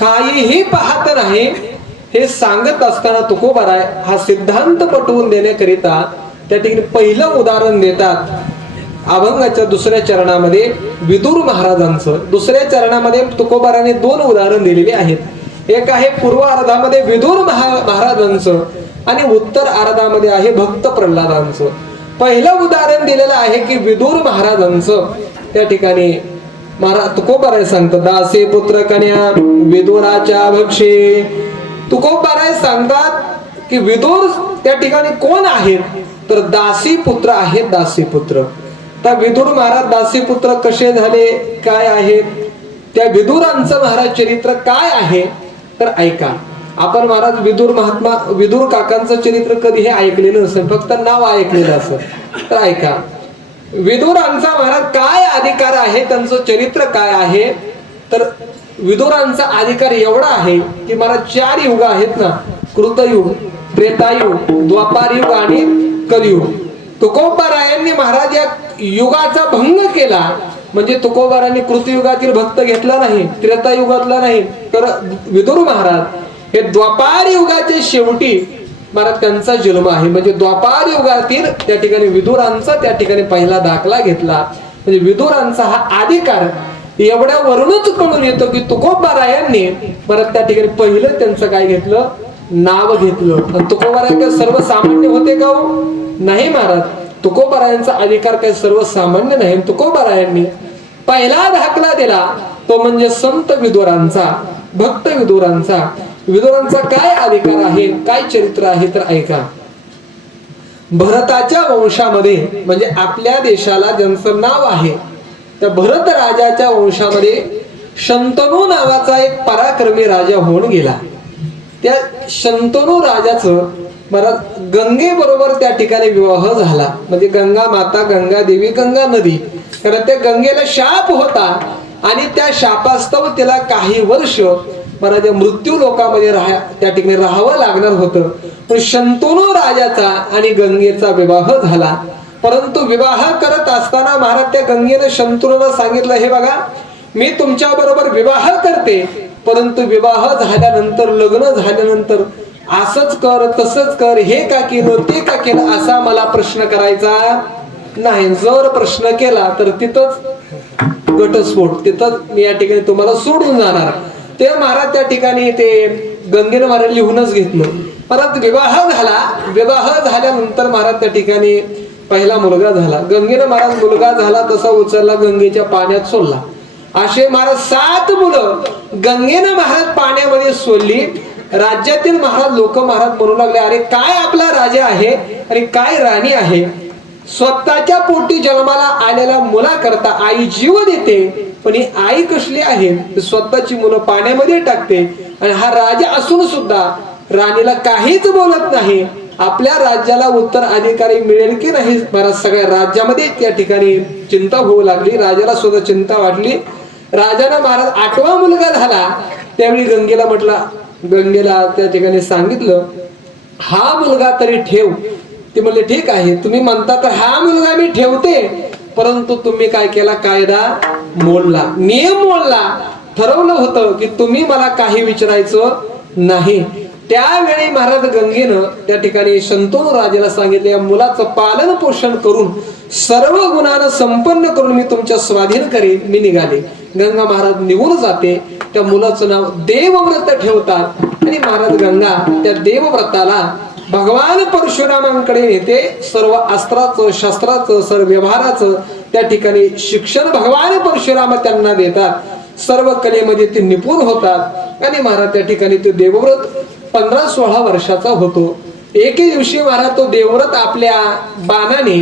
काहीही पाहत नाही हे सांगत असताना तुकोबाराय हा सिद्धांत पटवून देण्याकरिता त्या ठिकाणी पहिलं उदाहरण देतात. अभंगाच्या दुसऱ्या चरणामध्ये विदुर महाराजांचं, दुसऱ्या चरणामध्ये तुकोबाराने दोन उदाहरण दिलेली आहेत. एक आहे पूर्व अर्धामध्ये विदुर महाराजांचं आणि उत्तर अर्धामध्ये आहे भक्त प्रल्हादांचं. पहिलं उदाहरण दिलेलं आहे की विदुर महाराजांचं. त्या ठिकाणी महाराज तुकोबाराय सांगतात, दासे पुत्र कन्या विदुराच्या भक्षे. तुकोबाराय सांगतात की विदुर त्या ठिकाणी कोण आहेत, तर दासी पुत्र आहेत. दासी पुत्र त्या विदुर महाराज दासी पुत्र कसे झाले, काय आहेत, त्या विदुरांचं महाराज चरित्र काय आहे तर ऐका. आपण महाराज विदुर काकांचं चरित्र कधी हे ऐकलेलं नसेल, फक्त नाव ऐकलेलं असेल. तर ऐका, विदुरांचा महाराज काय अधिकार आहे, त्यांचं चरित्र काय आहे. तर विदुरांचा अधिकार एवढा आहे की महाराज 4 युग आहेत ना, कृतयुग, त्रेतायुग, द्वापारयुग आणि कलियुग. तुकोबारायांनी महाराज या युगाचा भंग केला. म्हणजे तुकोबारांनी कृतयुगातील भक्त घेतला नाही, त्रेतायुगातला नाही, तर विदुर महाराज हे द्वापार युगाच्या शेवटी महाराज त्यांचा जन्म आहे. म्हणजे द्वापार युगातील त्या ठिकाणी विदुरांचा त्या ठिकाणी पहिला दाखला घेतला. म्हणजे विदुरांचा हा अधिकार एवढ्यावरूनच कळून येतो की तुकोबारायांनी महाराज त्या ठिकाणी पहिलं त्यांचं काय घेतलं, नाव घेतलं. आणि तुकोबाराय काय सर्वसामान्य होते का हो? नाही महाराज, तुकोबारायांचा अधिकार काही सर्वसामान्य नाही. तुकोबारायांनी पहिला दाखला दिला तो म्हणजे संत विदुरांचा, भक्त विदुरांचा. विदुरांचा काय अधिकार आहे, काय चरित्र आहे तर ऐका. भरताच्या वंशामध्ये म्हणजे आपल्या देशाला ज्यांचं नाव आहे त्या भरत राजाच्या वंशामध्ये शंतनू नावाचा एक पराक्रमी राजा होऊन गेला. त्या शंतनू राजाचं महाराज गंगे बरोबर त्या ठिकाणी विवाह झाला. म्हणजे गंगा माता, गंगा देवी, गंगा नदी, कारण त्या गंगेला शाप होता आणि त्या शापास्तव तिला काही वर्ष महाराज मृत्यू लोकामध्ये त्या ठिकाणी राहावं लागणार होतं. पण शंतनू राजाचा आणि गंगेचा विवाह झाला. परंतु विवाह करत असताना महाराज त्या गंगेने शंतनूला सांगितलं, हे बघा मी तुमच्या बरोबर विवाह करते, परंतु विवाह झाल्यानंतर, लग्न झाल्यानंतर असंच कर, तसंच कर, हे का केलं, ते का केलं, असा मला प्रश्न करायचा नाही. जर प्रश्न केला तर तिथंच घटस्फोट, तिथंच मी या ठिकाणी तुम्हाला सोडून जाणार. ते महाराज त्या ठिकाणी ते गंगेनं महाराज लिहूनच घेतलं. परत विवाह झाला. विवाह झाल्यानंतर महाराज त्या ठिकाणी पहिला मुलगा झाला. गंगेनं महाराज मुलगा झाला तसा उचलला, गंगेच्या पाण्यात सोडला. असे महाराज 7 मुलं गंगेनं महाराज पाण्यामध्ये सोडली. राज्यातील महाराज लोक महाराज म्हणू लागले, अरे काय आपला राजा आहे आणि काय राणी आहे. स्वतःच्या पोटी जन्माला आलेल्या मुलाकरता आई जीव देते, पण ही आई कसली आहे, स्वतःची मुलं पाण्यामध्ये टाकते. आणि हा राजा असून सुद्धा राणीला काहीच बोलत नाही. आपल्या राज्याला उत्तराधिकारी मिळेल की नाही महाराज सगळ्या राज्यामध्ये त्या ठिकाणी चिंता होऊ लागली. राजाला सुद्धा चिंता वाटली. राजाला महाराज 8वा मुलगा झाला. त्यावेळी गंगेला म्हटला, गंगेला त्या ठिकाणी सांगितलं, हा मुलगा तरी ठेव. ते म्हणले ठीक आहे, तुम्ही म्हणता तर हा मुलगा मी ठेवते, परंतु तुम्ही काय केला, कायदा मोडला, नियम मोडला. ठरवलं होतं की तुम्ही मला काही विचारायचं नाही. त्यावेळी महाराज गंगेनं त्या ठिकाणी शंतनू राजाला सांगितलं, या मुलाचं पालन पोषण करून सर्व गुणानं संपन्न करून मी तुमच्या स्वाधीन करेन. मी निघाले. गंगा महाराज निघून जाते. त्या मुलाचं नाव देवव्रत ठेवतात. आणि महाराज गंगा त्या देवव्रताला भगवान परशुरामांकडे नेते. सर्व अस्त्राचं, शस्त्राचं, सर्व व्यवहाराचं त्या ठिकाणी शिक्षण भगवान परशुराम त्यांना देतात. सर्व कलेमध्ये ते निपुण होतात. आणि महाराज त्या ठिकाणी ते देवव्रत 15-16 वर्षाचा होतो. एके दिवशी महाराज तो देवव्रत आपल्या बाणाने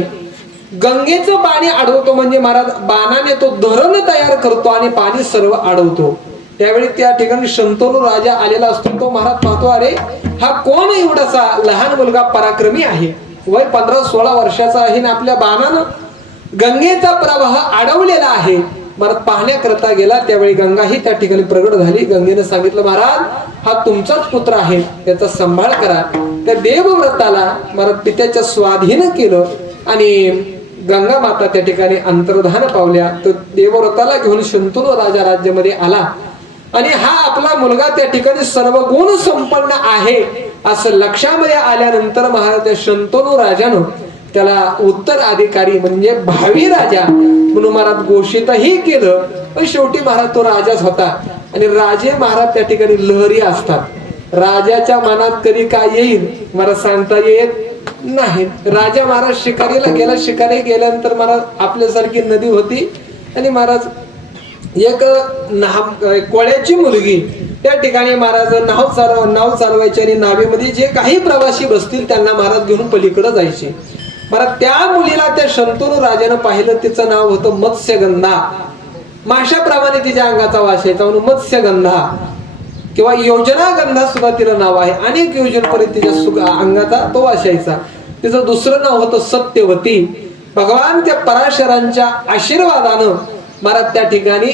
गंगेचं पाणी अडवतो. म्हणजे महाराज बाणाने तो धरण तयार करतो आणि पाणी सर्व अडवतो. त्यावेळी त्या ठिकाणी शंतनू राजा आलेला असतो. तो महाराज पाहतो, अरे हा कोण एवढासा लहान मुलगा पराक्रमी आहे, वय 15-16 वर्षाचा आहे ना आपल्या बाणानं गंगेचा प्रवाह अडवलेला आहे. महाराज पाहण्याकरता गेला. त्यावेळी गंगा ही त्या ठिकाणी प्रगट झाली. गंगेने सांगितलं, महाराज हा तुमचाच पुत्र आहे, त्याचा सांभाळ करा. त्या देवव्रताला महाराज पित्याच्या स्वाधीन केलं आणि गंगा माता त्या ठिकाणी अंतर्धान पावल्या. तर देवव्रताला घेऊन शंतनू राजा राज्यामध्ये आला आणि हा आपला मुलगा त्या ठिकाणी सर्व गुण संपन्न आहे असं लक्षामध्ये आल्यानंतर महाराज त्या शंतनू राजानं त्याला उत्तराधिकारी म्हणजे भावी राजा म्हणून महाराज घोषितही केलं. पण शेवटी महाराज तो राजाच होता. आणि राजे महाराज त्या ठिकाणी लहरी असतात. राजाच्या मनात कधी काय येईल मला सांगता येत नाही. राजा महाराज शिकारीला गेला. शिकारी गेल्यानंतर महाराज आपल्यासारखी नदी होती आणि महाराज एक कोळ्याची मुलगी त्या ठिकाणी महाराज नाव चालवायची आणि नावेमध्ये जे काही प्रवासी बसतील त्यांना महाराज घेऊन पलीकडे जायचे. महाराज त्या मुलीला त्या शंतनू राजानं पाहिलं. तिचं नाव होतं मत्स्यगंधा. माशाप्रमाणे तिच्या अंगाचा वास यायचा म्हणून मत्स्यगंधा किंवा योजनागंधा सुद्धा तिला नाव आहे. अनेक योजनपर्यंत तिच्या अंगाचा तो वास यायचा. तिचं दुसरं नाव होतं सत्यवती. भगवान त्या पराशरांच्या आशीर्वादानं महाराज त्या ठिकाणी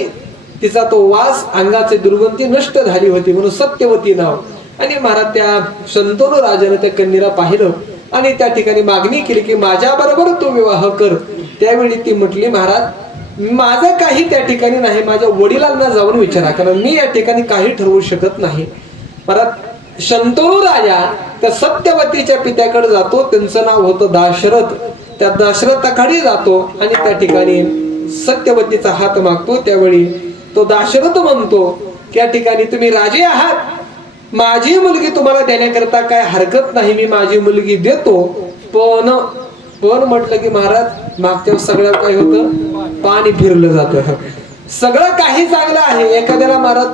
तिचा तो वास अंगाची दुर्गंधी नष्ट झाली होती म्हणून सत्यवती नाव. आणि महाराज त्या शंतनू राजाने त्या कन्येला पाहिलं आणि त्या ठिकाणी मागणी केली की माझ्या बरोबर तू विवाह कर. त्यावेळी ती म्हटली महाराज माझं काही त्या ठिकाणी नाही. माझ्या वडिलांना जाऊन विचारा कारण मी या ठिकाणी काही ठरवू शकत नाही. महाराज शंतनू राजा त्या सत्यवतीच्या पित्याकडे जातो. त्यांचं नाव होतं दाशरथ. त्या दाशरथाकडे जातो आणि त्या ठिकाणी सत्यवतीचा हात मागतो. त्यावेळी तो दाशरथ म्हणतो की या ठिकाणी तुम्ही राजे आहात. माझी मुलगी तुम्हाला देण्याकरता काय हरकत नाही. मी माझी मुलगी देतो. पण म्हटलं की महाराज मागच्या सगळ्यात काय होतं पाणी फिरलं जातं. सगळं काही चांगलं आहे. एखाद्याला महाराज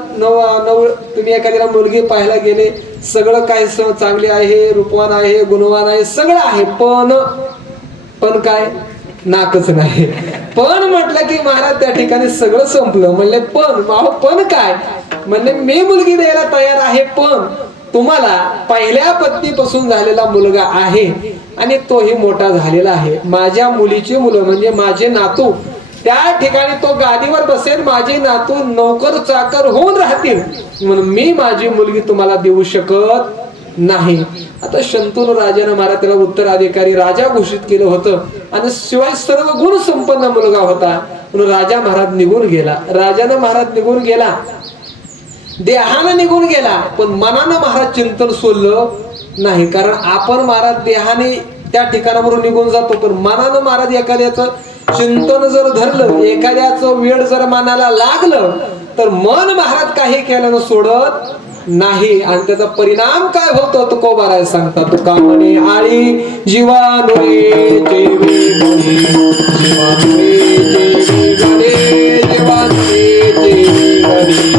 तुम्ही एखाद्याला मुलगी पाहायला गेले सगळं काही चांगले आहे, रूपवान आहे, गुणवान आहे, सगळं आहे. पण काय नाकच नाही. पण म्हटलं की महाराज त्या ठिकाणी सगळं संपलं. म्हणले पण काय म्हणले मी मुलगी द्यायला तयार आहे. पण तुम्हाला पहिल्या पत्नीपासून झालेला मुलगा आहे आणि तोही मोठा झालेला आहे. माझ्या मुलीची मुलं म्हणजे माझे नातू त्या ठिकाणी तो गादीवर बसेल. माझे नातू नोकर चाकर होऊन राहतील म्हणून मी माझी मुलगी तुम्हाला देऊ शकत नाही. आता शंतनू राजानं महाराज त्याला उत्तराधिकारी राजा घोषित केलं होतं आणि शिवाय सर्व गुण संपन्न मुलगा होता म्हणून राजा महाराज निघून गेला. राजानं महाराज निघून गेला. देहानं निघून गेला पण मनानं महाराज चिंतन सोडलं नाही. कारण आपण महाराज देहाने त्या ठिकाणावरून निघून जातो पण मनानं महाराज एखाद्याचं चिंतन जर धरलं, एखाद्याचं वेळ जर मनाला लागलं तर मन महाराज काही केल्यानं सोडत नाही. आणि त्याचा परिणाम काय होतो तो कोबाराय सांगतात. तुका म्हणे आळी जीवानुरे जेवी म्हणे जीवानुरे जेवी गणे जीवानुरे जेवी गणे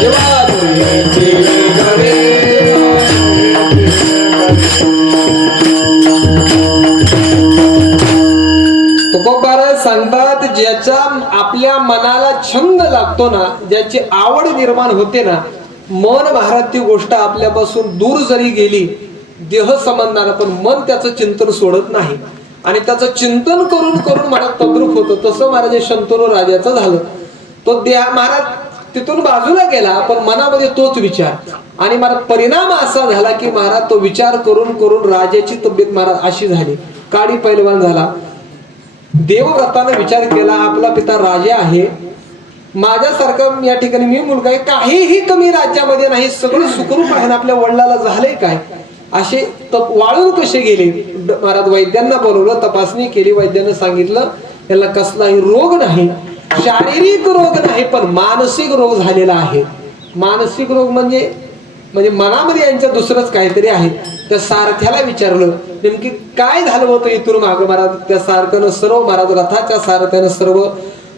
जीवानुरे जेवी गणे तुकोबाराय सांगतात ज्याच्या आपल्या मनाला छंद लागतो ना, ज्याची आवड निर्माण होते ना, मन महाराज ती गोष्ट आपल्यापासून दूर जरी गेली देह समजणार पण मन त्याचं चिंतन सोडत नाही आणि त्याचं चिंतन करून करून मला तद्रुप होतं. तसं महाराज शंतनू राजाचं झालं. तो देह महाराज तिथून बाजूला गेला पण मनामध्ये तोच विचार आणि मला परिणाम असा झाला की महाराज तो विचार करून करून राजाची तब्येत महाराज अशी झाली, काडी पैलवान झाला. देवव्रताने विचार केला आपला पिता राजा आहे, माझ्यासारखा या ठिकाणी मी मुलगा आहे, काहीही कमी राज्यामध्ये नाही, सगळं सुखरूप आहे. आपल्या वडिलाला झालंय काय, असे वाळून कसे गेले. महाराज वैद्यांना बोलवलं, तपासणी केली. वैद्यानं सांगितलं याला कसलाही रोग नाही, शारीरिक रोग नाही पण मानसिक रोग झालेला आहे. मानसिक रोग म्हणजे मनामध्ये यांच्या दुसरंच काहीतरी आहे. त्या सारथ्याला विचारलं नेमकी काय झालं होतं इथून माग. महाराज त्या सारथ्यानं सर्व महाराज रथाच्या सारथ्यानं सर्व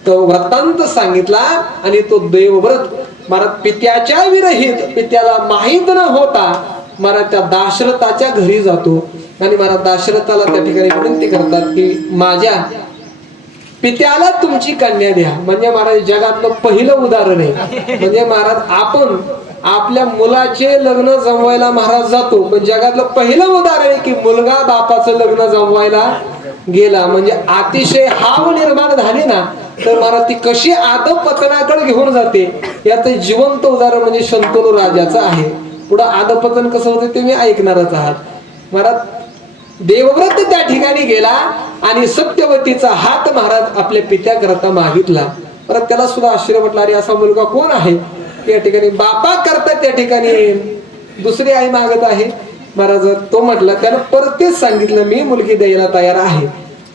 तो वृत्तांत सांगितला आणि तो देवव्रत महाराज पित्याच्या विरहित, पित्याला माहित न होता महाराज त्या दाशरथाच्या घरी जातो आणि महाराज दाशरथाला त्या ठिकाणी विनंती करतात की माझ्या पित्याला तुमची कन्या द्या. म्हणजे महाराज जगातलं पहिलं उदाहरण आहे. म्हणजे महाराज आपण आपल्या मुलाचे लग्न जमवायला महाराज जातो पण जगातलं पहिलं उदाहरण आहे की मुलगा बापाचं लग्न जमवायला गेला. म्हणजे अतिशय हाव निर्माण झाली ना तर महाराज ती कशी आदपतनाकडे घेऊन जाते याचं जिवंत उदाहरण म्हणजे शंतनू राजाचं आहे. पुढं आदपतन कसं होतं ते मी ऐकणारच आहात. महाराज देवव्रत त्या ठिकाणी गेला आणि सत्यवतीचा हात महाराज आपल्या पित्याकरता मागितला. परत त्याला सुद्धा आश्चर्य म्हटलं, अरे असा मुलगा कोण आहे? त्या ठिकाणी बापा करता त्या ठिकाणी दुसरी आई मागत आहे. महाराज तो म्हटला, त्यानं परत तेच सांगितलं, मी मुलगी द्यायला तयार आहे,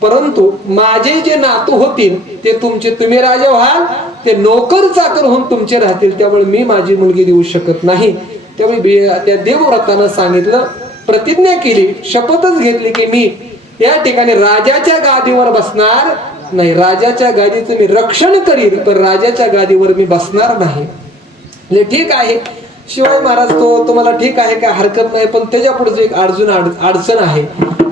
परंतु माझे जे नातू होतील ते तुम्ही राजा व्हाल, ते नोकर चाकर होऊन तुमचे राहतील, त्यामुळे मी माझी मुलगी देऊ शकत नाही. त्यामुळे त्या देवव्रतानं सांगितलं, प्रतिज्ञा केली, शपथच घेतली की मी या ठिकाणी राजाच्या गादीवर बसणार नाही, राजाच्या गादीचं मी रक्षण करीन, पण राजाच्या गादीवर मी बसणार नाही. ठीक आहे. शिवाय महाराज तुम्हाला ठीक आहे का, हरकत नाही, पण त्याच्या पुढे एक अडचण आहे.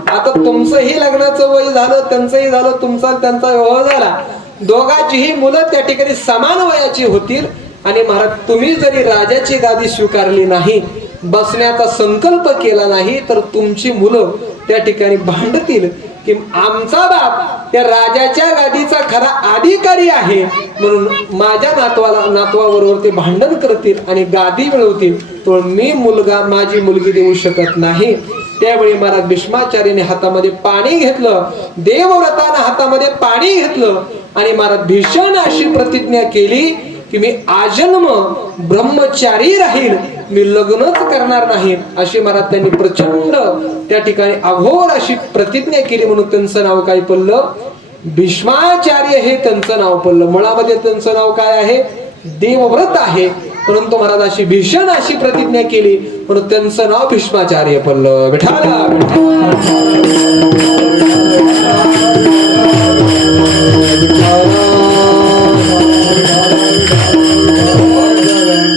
आता तुमचंही लग्नाचं वय झालं, त्यांचंही झालं, तुमचा त्यांचा विवाह झाला, दोघांचीही मुलं त्या ठिकाणी समान वयाची होतील, आणि महाराज तुम्ही जरी राजाची गादी स्वीकारली नाही, बसण्याचा संकल्प केला नाही, तर तुमची मुलं त्या ठिकाणी भांडतील की आमचा बाप त्या राजाच्या गादीचा खरा अधिकारी आहे, म्हणून माझ्या नातवाबरोबर ते भांडण करतील आणि गादी मिळवतील, तर मी माझी मुलगी देऊ शकत नाही. त्यावेळी महाराज भीष्माचार्याने हातामध्ये पाणी घेतलं, देवव्रतानं हातामध्ये पाणी घेतलं, आणि महाराज भीषण अशी प्रतिज्ञा केली की मी आजन्म ब्रह्मचारी राहील, मी लग्नच करणार नाही, अशी महाराज त्यांनी प्रचंड त्या ठिकाणी अघोर अशी प्रतिज्ञा केली. म्हणून त्यांचं नाव काय पडलं? भीष्माचार्य हे त्यांचं नाव पडलं. मुळामध्ये त्यांचं नाव काय आहे? देवव्रत आहे, परंतु महाराज अशी भीषण अशी प्रतिज्ञा केली म्हणून त्यांचं नाव भीष्माचार्य पडलं. विठाला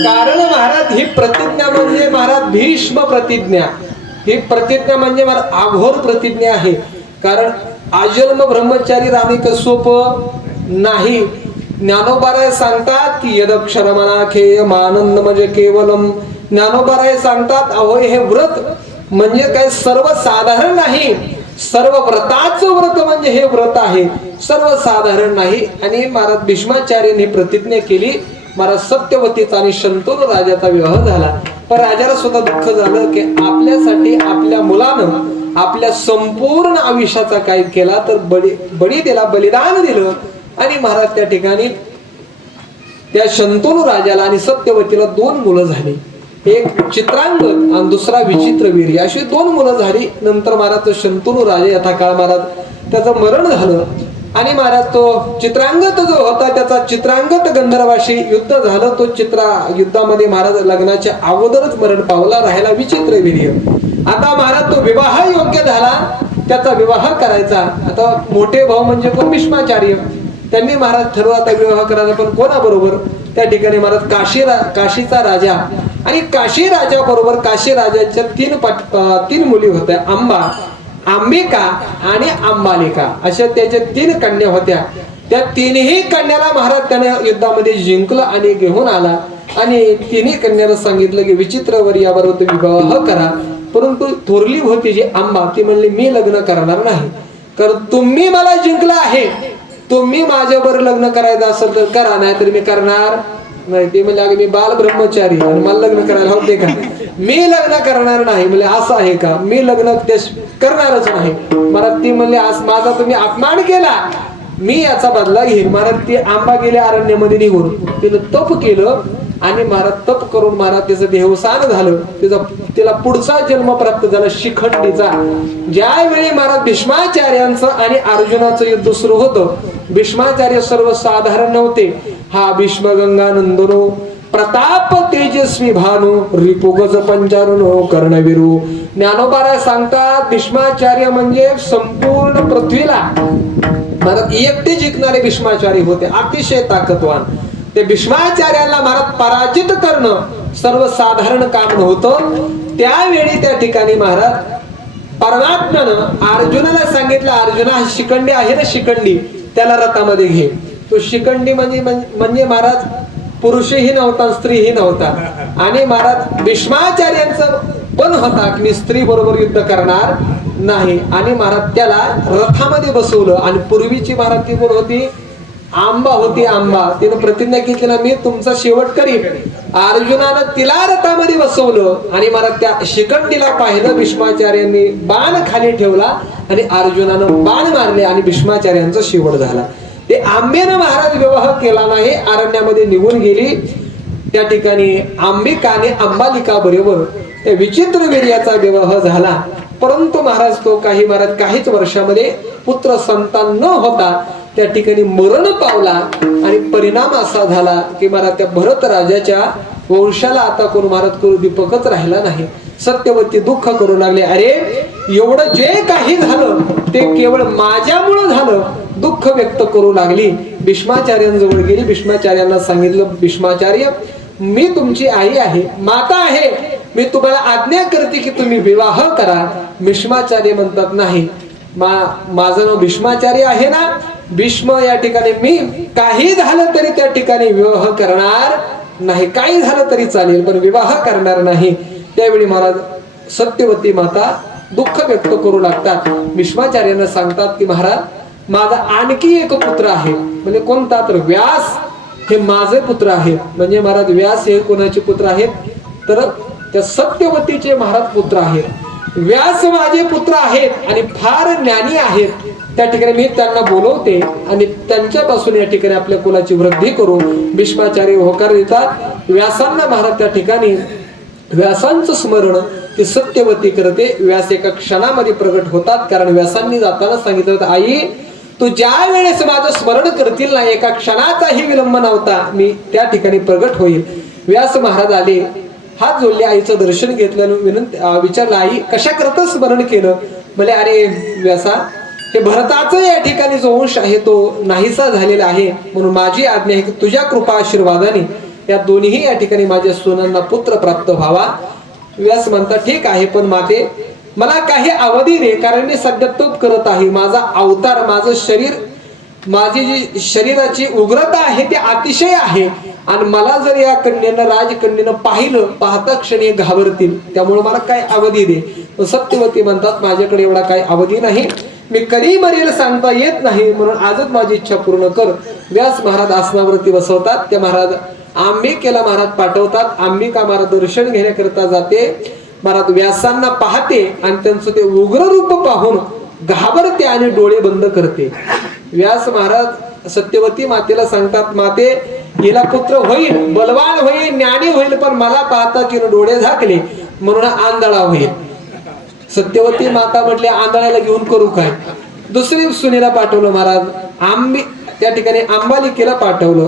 कारण महाराज ही प्रतिज्ञा म्हणजे महाराज भीष्म प्रतिज्ञा, ही प्रतिज्ञा म्हणजे महाराज आघोर प्रतिज्ञा आहे. कारण आजन्म ब्रह्मचारी राहणे सोपं नाही. ज्ञानोबाराय सांगतात की यदक्षरमनाखेय मानंद म्हणजे केवलम. ज्ञानोबाराय सांगतात अहो हे व्रत म्हणजे काय सर्वसाधारण नाही, सर्व व्रताचं व्रत म्हणजे हे व्रत आहे, सर्वसाधारण नाही. आणि महाराज भीष्माचार्यांनी प्रतिज्ञा केली. महाराज सत्यवतीचा आणि शंतनू राजाचा विवाह झाला, पण राजाला सुद्धा दुःख झालं की आपल्यासाठी आपल्या मुलानं आपल्या संपूर्ण आयुष्याचा काय केला, तर बळी दिला, बलिदान दिलं. आणि महाराज त्या ठिकाणी त्या शंतनू राजाला आणि सत्यवतीला 2 मुलं झाली, एक चित्रांगद आणि दुसरा विचित्रवीर्य, अशी 2 मुलं झाली. नंतर महाराज शंतनू राजा यथाकाळ महाराज त्याचं मरण झालं. आणि महाराज तो चित्रांगत जो होता त्याचा चित्रांगत गंधर्वाशी युद्ध झालं. तो युद्धामध्ये महाराज लग्नाच्या अगोदरच मरण पावला, राहिला विचित्रवीर्य. आता महाराज तो विवाह योग्य झाला, त्याचा विवाह करायचा. आता मोठे भाऊ म्हणजे कोण? भीष्माचार्य. त्यांनी महाराज ठरवलं आता विवाह करायचा, पण कोणाबरोबर? त्या ठिकाणी महाराज काशीचा राजा आणि काशी राजा बरोबर. काशी राजाच्या 3 मुली होत्या, अंबिका आणि अंबालिका, अशा त्याच्या 3 कन्या होत्या. त्या 3ही कन्याला महाराज त्याने युद्धामध्ये जिंकलं आणि घेऊन आला. आणि 3ही कन्याला सांगितलं की विचित्रवर्याबरोबर तुम्ही विवाह करा. परंतु थोरली होती जी अंबा, ती म्हणली मी लग्न करणार नाही, कारण तुम्ही मला जिंकला आहे, तुम्ही माझ्याबरोबर लग्न करायचं असेल तर करा, नाही तर मी करणार नाही. ते म्हणजे मी बाल ब्रह्मचारी आणि मला लग्न करायला होते का? मी लग्न करणार नाही. म्हणजे असं आहे का? मी लग्न करणारच नाही. मला ती म्हणली आज माझा तुम्ही अपमान केला, मी याचा बदला घेईन. महाराज ती आंबा गेल्या अरण्यामध्ये निघून तिने तप केलं आणि महाराज तप करून महाराज त्याचं देवसान झालं. तिला पुढचा जन्म प्राप्त झाला शिखंडीचा. ज्यावेळी महाराज भीष्माचार्यांचं आणि अर्जुनाचं युद्ध सुरू होतं, भीष्माचार्य सर्वसाधारण नव्हते. हा भीष्म गंगानंदनो प्रताप तेजस्वी भानु रिपुगज पंचारुनो कर्णवीरू. ज्ञानोबाराय सांगतात भीष्माचार्य म्हणजे संपूर्ण पृथ्वीला महाराज एकटे जिंकणारे भीष्माचार्य होते, अतिशय ताकदवान. ते भीष्माचार्याला महाराज पराजित करणं सर्वसाधारण काम नव्हतं. त्यावेळी त्या ठिकाणी महाराज परमात्म्यानं अर्जुनाला सांगितलं, अर्जुना शिखंडी आहे ना, शिखंडी त्याला रथामध्ये घे. तो शिखंडी म्हणजे महाराज पुरुषही नव्हता, स्त्रीही नव्हता. आणि महाराज भीष्माचार्यांचं पण होता की मी स्त्री बरोबर युद्ध करणार नाही. आणि महाराज त्याला रथामध्ये बसवलं. आणि पूर्वीची महाराज ती कोण होती? आंबा होती आंबा, तिनं प्रतिज्ञा केली ना मी तुमचा शेवट करीन. अर्जुनानं तिला रथामध्ये बसवलं आणि मला त्या शिखंडीला पाहिलं. भीष्माचार्यांनी बाण खाली ठेवला आणि अर्जुनानं बाण मारले आणि भीष्माचार्यांचा शेवट झाला. ते आंबेनं महाराज विवाह केला नाही, अरण्यामध्ये निघून गेली. त्या ठिकाणी अंबिकाने अंबालिका बरोबर त्या विचित्र वीर्याचा विवाह झाला. परंतु महाराज तो काहीच वर्षामध्ये पुत्र संतान न होता त्या ठिकाणी मरण पावला. आणि परिणाम असा झाला की महाराज त्या भरत राजाच्या वंशाला आता कोण महाराज कुलदीपकच राहिला नाही. सत्यवती दुःख करू लागले, अरे एवढं जे काही झालं ते केवळ माझ्यामुळं झालं. दुःख व्यक्त करू लागली. भीष्माचार्यांजवळ गेली. भीष्माचार्यांना सांगितलं, भीष्माचार्य मी तुमची आई आहे, माता आहे, मी तुम्हाला आज्ञा करते की तुम्ही विवाह करा. भीष्माचार्य म्हणतात नाही, माझं नाव भीष्माचार्य आहे ना, भीष्म या ठिकाणी मी काही झालं तरी त्या ठिकाणी विवाह करणार नाही. काही झालं तरी चालेल पण विवाह करणार नाही. त्यावेळी महाराज सत्यवती माता दुःख व्यक्त करू लागतात. भीष्माचार्यांना सांगतात की महाराज माझा आणखी एक पुत्र आहे. म्हणजे कोणता? तर व्यास हे माझे पुत्र आहेत. म्हणजे महाराज व्यास हे कोणाचे पुत्र आहेत? तर त्या सत्यवतीचे महाराज पुत्र आहेत. व्यास माझे पुत्र आहेत आणि फार ज्ञानी आहेत. त्या ठिकाणी मी त्यांना बोलवते आणि त्यांच्यापासून या ठिकाणी आपल्या कुलाची वृद्धी करू. भीष्माचार्य होकार देतात. व्यासांना महाराज त्या ठिकाणी व्यासांचं स्मरण ती सत्यवती करते. व्यास एका क्षणामध्ये प्रगट होतात. कारण व्यासांनी जाताना सांगितलं होतं, आई तू ज्या वेळेस माझं स्मरण करतील ना, एका क्षणाचाही विलंब नव्हता, मी त्या ठिकाणी प्रगट होईल. व्यास महाराज आले, हात जोडले, आईचं दर्शन घेतलं, विचारलं आई कशा करता स्मरण केलं? म्हणजे अरे व्यासा हे भरताचं या ठिकाणी जो वंश आहे तो नाहीसा झालेला आहे, म्हणून माझी आज्ञा आहे की तुझ्या कृपा आशीर्वादाने या दोन्ही या ठिकाणी माझ्या सोनांना पुत्र प्राप्त व्हावा. व्यास म्हणतात ठीक आहे, पण माते मला काही अवधी दे, कारण मी सध्या तप करत आहे. माझा अवतार, माझं शरीर, माझी जी शरीराची उग्रता आहे ती अतिशय आहे आणि मला जर या कन्येनं राजकन्येनं पाहता क्षणी घाबरतील, त्यामुळे मला काय अवधी दे. सत्यवती म्हणतात माझ्याकडे एवढा काही अवधी नाही, मी कधी मरेल सांगता येत नाही, म्हणून आजच माझी इच्छा पूर्ण कर. व्यास महाराज आसनावरती बसवतात. त्या महाराज अंबिकेला महाराज पाठवतात. अंबिका महाराज दर्शन घेण्याकरता जाते. महाराज व्यासांना पाहते आणि त्यांचं ते उग्र रूप पाहून घाबरते आणि डोळे बंद करते. व्यास महाराज सत्यवती मातेला सांगतात, माते हिला पुत्र होईल, बलवान होईल, ज्ञानी होईल, पण मला पाहता तिने डोळे झाकले म्हणून आंधळा होईल. सत्यवती माता म्हटले आंधळ्याला घेऊन करू काय? दुसरी सुनेला पाठवलं महाराज. त्या ठिकाणी अंबालिकेला पाठवलं.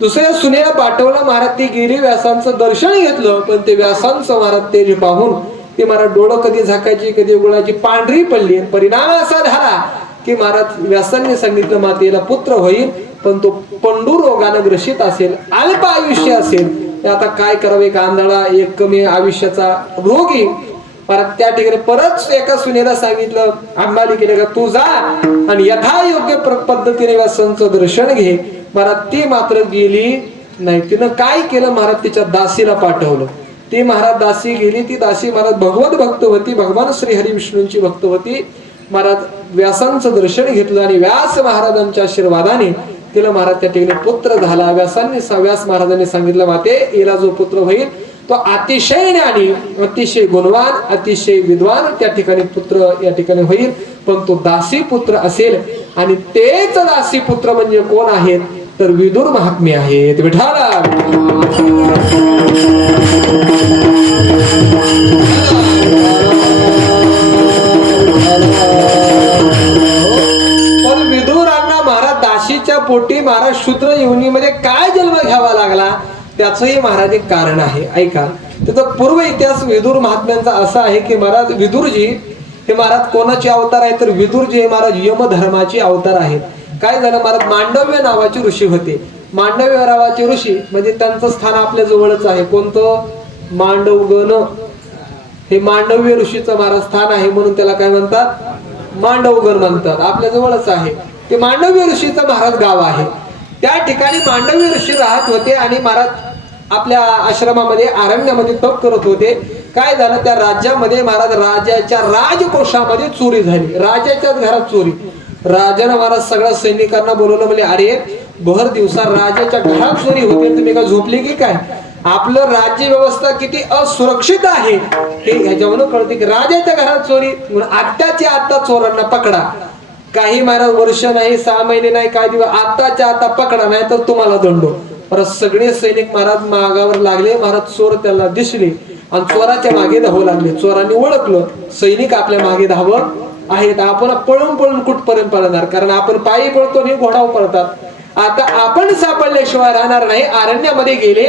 दुसऱ्या सुनेला पाठवलं. महाराज ती गिरी व्यासांचं दर्शन घेतलं, पण ते व्यासांचं महाराज तेज पाहून ती महाराज डोळं कधी झाकायची कधी उघडायची पांढरी पडली. परिणाम असा झाला की महाराज व्यासांनी सांगितलं मातेला पुत्र होईल, पण तो पंडू रोगानं ग्रसित असेल, अल्प आयुष्य असेल. आता काय करावे? एक आंधळा, एक कमी आयुष्याचा रोगी. परत त्या ठिकाणी परत एका सुनेला सांगितलं अंबालिकेला का तू जा आणि यथायोग्य पद्धतीने व्यासांचं दर्शन घे. महाराज ती मात्र गेली नाही. तिनं काय केलं? महाराज तिच्या दासीला पाठवलं. ती महाराज दासी गेली. ती दासी महाराज भगवत भक्त होती, भगवान श्री हरी विष्णूंची भक्त होती. महाराज व्यासांचं दर्शन घेतलं आणि व्यास महाराजांच्या आशीर्वादाने तिला महाराज त्या ठिकाणी पुत्र झाला. व्यास महाराजांनी सांगितलं माते हिला जो पुत्र होईल तो अतिशय ज्ञानी, अतिशय गुणवान, अतिशय विद्वान त्या ठिकाणी पुत्र या ठिकाणी होईल, पण तो दासी पुत्र असेल. आणि तेच दासी पुत्र म्हणजे कोण आहेत? तर विदुर महात्मे आहेत. विठाला पण विदुरांना महाराज दासीच्या पोटी महाराज शूद्र योनीमध्ये काय जन्म घ्यावा लागला त्याचंही महाराज एक कारण आहे. ऐका, त्याचा पूर्व इतिहास विदुर महात्म्यांचा असा आहे की महाराज विदुरजी हे महाराज कोणाचे अवतार आहे? तर विदुरजी हे महाराज यमधर्माचे अवतार आहेत. काय झालं? महाराज मांडव्य नावाचे ऋषी होते. मांडव्य नावाचे ऋषी म्हणजे त्यांचं स्थान आपल्या जवळच आहे. कोणतं? मांडवगण हे मांडव्य ऋषीचं महाराज स्थान आहे, म्हणून त्याला काय म्हणतात? मांडवगण म्हणतात. आपल्या जवळच आहे. ते मांडव्य ऋषीचं महाराज गाव आहे. त्या ठिकाणी मांडव्य ऋषी राहत होते आणि महाराज आपल्या आश्रमामध्ये अरण्यामध्ये तप करत होते. काय झालं? त्या राज्यामध्ये महाराज राजाच्या राजकोषामध्ये चोरी झाली. राजाच्याच घरात चोरी. राजानं महाराज सगळ्या सैनिकांना बोलवलं, म्हणजे अरे भर दिवसा राजाच्या घरात चोरी होते, तुम्ही का झोपले की काय? आपलं राज्य व्यवस्था किती असुरक्षित आहे हे ह्याच्यावरून कळते की राजाच्या घरात चोरी. आत्ताच्या आता चोरांना पकडा. काही महाराज वर्ष नाही, 6 महिने नाही, काय दिवस, आताच्या आता पकडा, नाही तर तुम्हाला दंडो. परत सगळे सैनिक महाराज मागावर लागले. महाराज चोर त्यांना दिसले आणि चोराच्या मागे धावू लागले. चोरांनी ओळखलं सैनिक आपल्या मागे धावत आहेत. आपण पळून पळून कुठपर्यंत पळणार, कारण आपण पायी पळतो आणि घोडावर पळतात. आता आपण सापडल्याशिवाय राहणार नाही. अरण्यामध्ये गेले,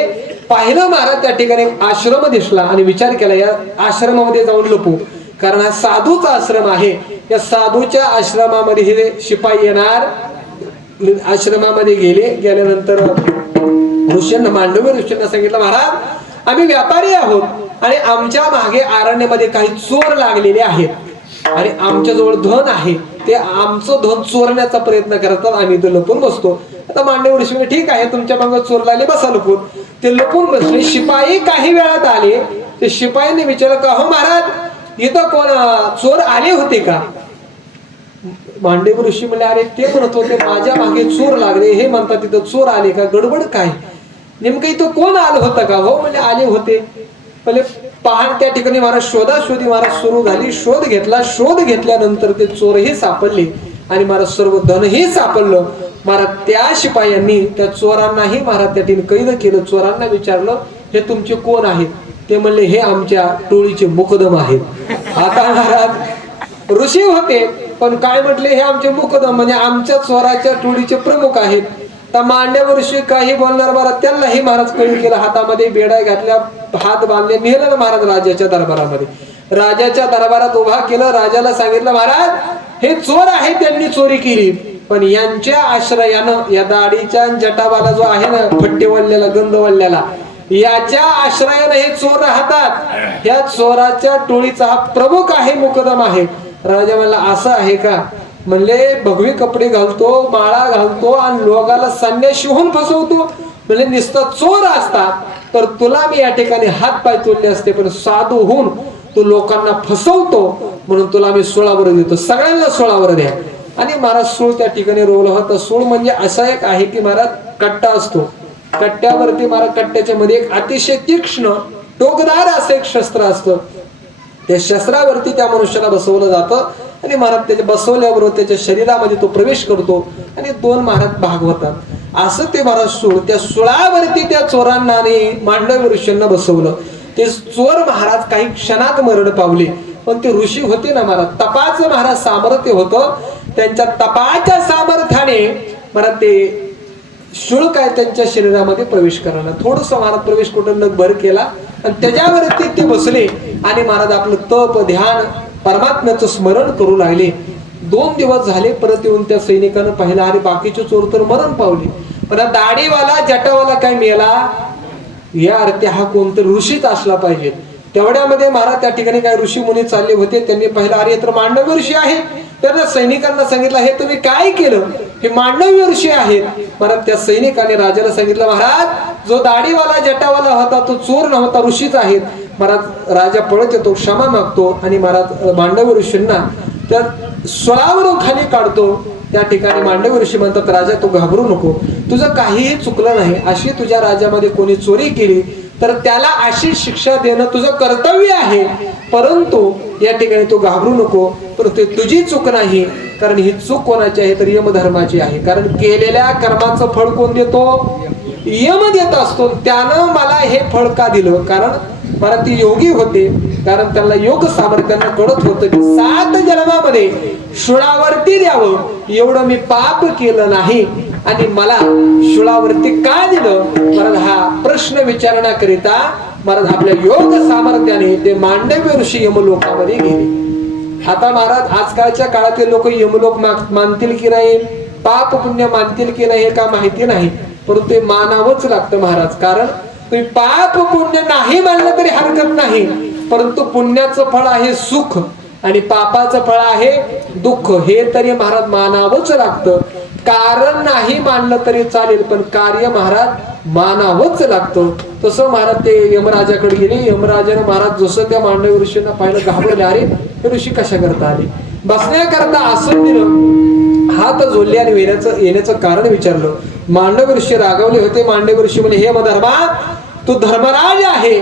पाहिलं महाराज त्या ठिकाणी आश्रम दिसला आणि विचार केला या आश्रमामध्ये जाऊन लपू, कारण हा साधूचा आश्रम आहे. या साधूच्या आश्रमामध्ये हे शिपाई येणार. आश्रमामध्ये गेल्यानंतर ऋषींना, मांडवी ऋषींना सांगितलं, महाराज आम्ही व्यापारी आहोत आणि आमच्या मागे अरण्यामध्ये काही चोर लागलेले आहेत आणि आमच्या जवळ धन आहे, ते आमचं धन चोरण्याचा प्रयत्न करतात, आम्ही इथं लपून बसतो. आता मांडवी ऋषी म्हणजे ठीक आहे, तुमच्या मागे चोर लागले, बसा लपून. ते लपून बसले. शिपाई काही वेळात आले. ते शिपाईने विचारलं, का हो महाराज इथं कोण चोर आले होते का? मांडवी ऋषी म्हणले, अरे ते म्हणत होते माझ्या मागे चोर लागले, हे म्हणतात तिथं चोर आले का? गडबड काय, नेमकं इथं कोण आलं होतं का? हो म्हणजे आले होते. पहिले पहाड त्या ठिकाणी महाराज शोधाशोधी महाराज सुरू झाली. शोध घेतल्यानंतर ते चोरही सापडले आणि महाराज सर्व धनही सापडलं. महाराज त्या शिपायांनी त्या चोरांनाही महाराज त्या ठिकाणी कैद केलं. चोरांना विचारलं, हे तुमचे कोण आहेत? ते म्हणले, हे आमच्या टोळीचे मुकदम आहेत. आता महाराज ऋषी होते, पण काय म्हटले, हे आमचे मुकदम म्हणजे आमच्या चोराच्या टोळीचे प्रमुख आहेत. तर मांड्यावर ऋषी काही बोलणार महाराज, त्यांनाही महाराज कैद केलं. हातामध्ये बेड्या घातल्या, हात बांधले, नेलं ना महाराज राजाच्या दरबारामध्ये. राजाच्या दरबारात उभा केलं. राजाला सांगितलं, महाराज हे चोर आहे, त्यांनी चोरी केली, पण यांच्या आश्रयानं, या दाढीच्या जटावाला जो आहे ना, फट्टे वळलेला, गंध वळलेला, याच्या आश्रयानं हे चोर राहतात. या चोराच्या टोळीचा हा प्रमुख आहे, मुकदम आहे. राजा म्हणला, असं आहे का? म्हणले, भगवी कपडे घालतो, माळा घालतो आणि लोकाला संन्याशी होऊन फसवतो. म्हणजे नुसता चोर असता तर तुला मी या ठिकाणी हात पाय तोडले असते, पण साधू होऊन तू लोकांना फसवतो म्हणून तुला मी 16 वर देतो, सगळ्यांना 16 वर द्या. आणि महाराज सूळ त्या ठिकाणी रोवलं होतं. सूळ म्हणजे असा एक आहे की महाराज कट्टा असतो, कट्ट्यावरती महाराज कट्ट्याच्या मध्ये एक अतिशय तीक्ष्ण टोकदार असं एक शस्त्र असतं. त्या शस्त्रावरती त्या मनुष्याला बसवलं जातं आणि महाराज त्याच्या बसवल्याबरोबर त्याच्या शरीरामध्ये तो प्रवेश करतो आणि 2 महाराज भाग होतात. असं ते महाराज सूळ, त्या सुळावरती त्या चोरांना आणि मांडवी ऋषींना बसवलं. ते चोर महाराज काही क्षणात मरण पावले, पण ते ऋषी होते ना महाराज, तपाचं महाराज सामर्थ्य होतं. त्यांच्या तपाच्या सामर्थ्याने महाराज ते शुल्क आहे त्यांच्या शरीरामध्ये प्रवेश करायला. थोडस महाराज प्रवेश कुठं भर केला आणि त्याच्यावरती ते बसले आणि महाराज आपलं तप ध्यान परमात्म्याचं स्मरण करू लागले. 2 दिवस झाले. परत येऊन त्या सैनिकांना पाहिलं, अरे बाकीचे चोर तर मरण पावले, पण दाढीवाला जटावाला काय मेला? या अर्थ हा कोणतरी ऋषीच असला पाहिजे. तेवढ्यामध्ये महाराज त्या ठिकाणी काय ऋषी मुनी चालले होते. त्यांनी पाहिलं, अरे तर मांडवी ऋषी आहे. त्यांना सैनिकांना सांगितलं, हे तुम्ही काय केलं? हे मांडवी ऋषी आहेत. महाराज त्या सैनिकाने राजाला सांगितलं, महाराज जो दाढीवाला जटावाला होता तो चोर नव्हता, ऋषीच आहेत. महाराज राजा पळत येतो, क्षमा मागतो आणि महाराज मांडवी ऋषींना त्या स्वळावरून खाली काढतो. त्या ठिकाणी मांडवी ऋषी म्हणतात, राजा तू घाबरू नको, तुझं काहीही चुकलं नाही. अशी तुझ्या राज्यामध्ये कोणी चोरी केली तर त्याला अशी शिक्षा देणं तुझं कर्तव्य आहे, परंतु या ठिकाणी तू घाबरू नको. परंतु तुझी चूक नाही, कारण ही चूक कोणाची आहे तर यमधर्माची आहे. कारण केलेल्या कर्माचं फळ कोण देतो? यम देत असतो. त्यानं मला हे फळ का दिलं? कारण मला ती योगी होते, कारण त्यांना योग सामर्थ्यांना कळत होतं की 7 जन्मामध्ये शुळावरती द्यावं, एवढं मी पाप केलं नाही आणि मला शुळावरती का दिलं? महाराज हा प्रश्न विचारण्याकरिता महाराज आपल्या योग सामर्थ्याने ते मांडवी ऋषी यमलोकामध्ये गेले. आता महाराज आजकालच्या काळातील लोक यमलोक मानतील की नाही, पाप पुण्य मानतील की नाही हे का माहिती नाही, परंतु ते मानावंच लागतं महाराज. कारण तुम्ही पाप पुण्य नाही मानलं तरी हरकत नाही, परंतु पुण्याचं फळ आहे सुख आणि पापाचं फळ आहे दुःख, हे तरी महाराज मानावंच लागतं. कारण नाही मानलं तरी चालेल, पण कार्य महाराज मानावंच लागतं. तसं महाराज ते यमराजाकडे गेले. यमराजाने महाराज जसं त्या मांडवी ऋषींना पाहिलं, घाबरले, अरे हे ऋषी कशा करता आले? बसण्याकरता आसन दिलं हात जोडले आणि येण्याचं कारण विचारलं. मांडव ऋषी रागवले होते. मांडव ऋषी म्हणे, हे धर्मा, तू धर्मराज आहे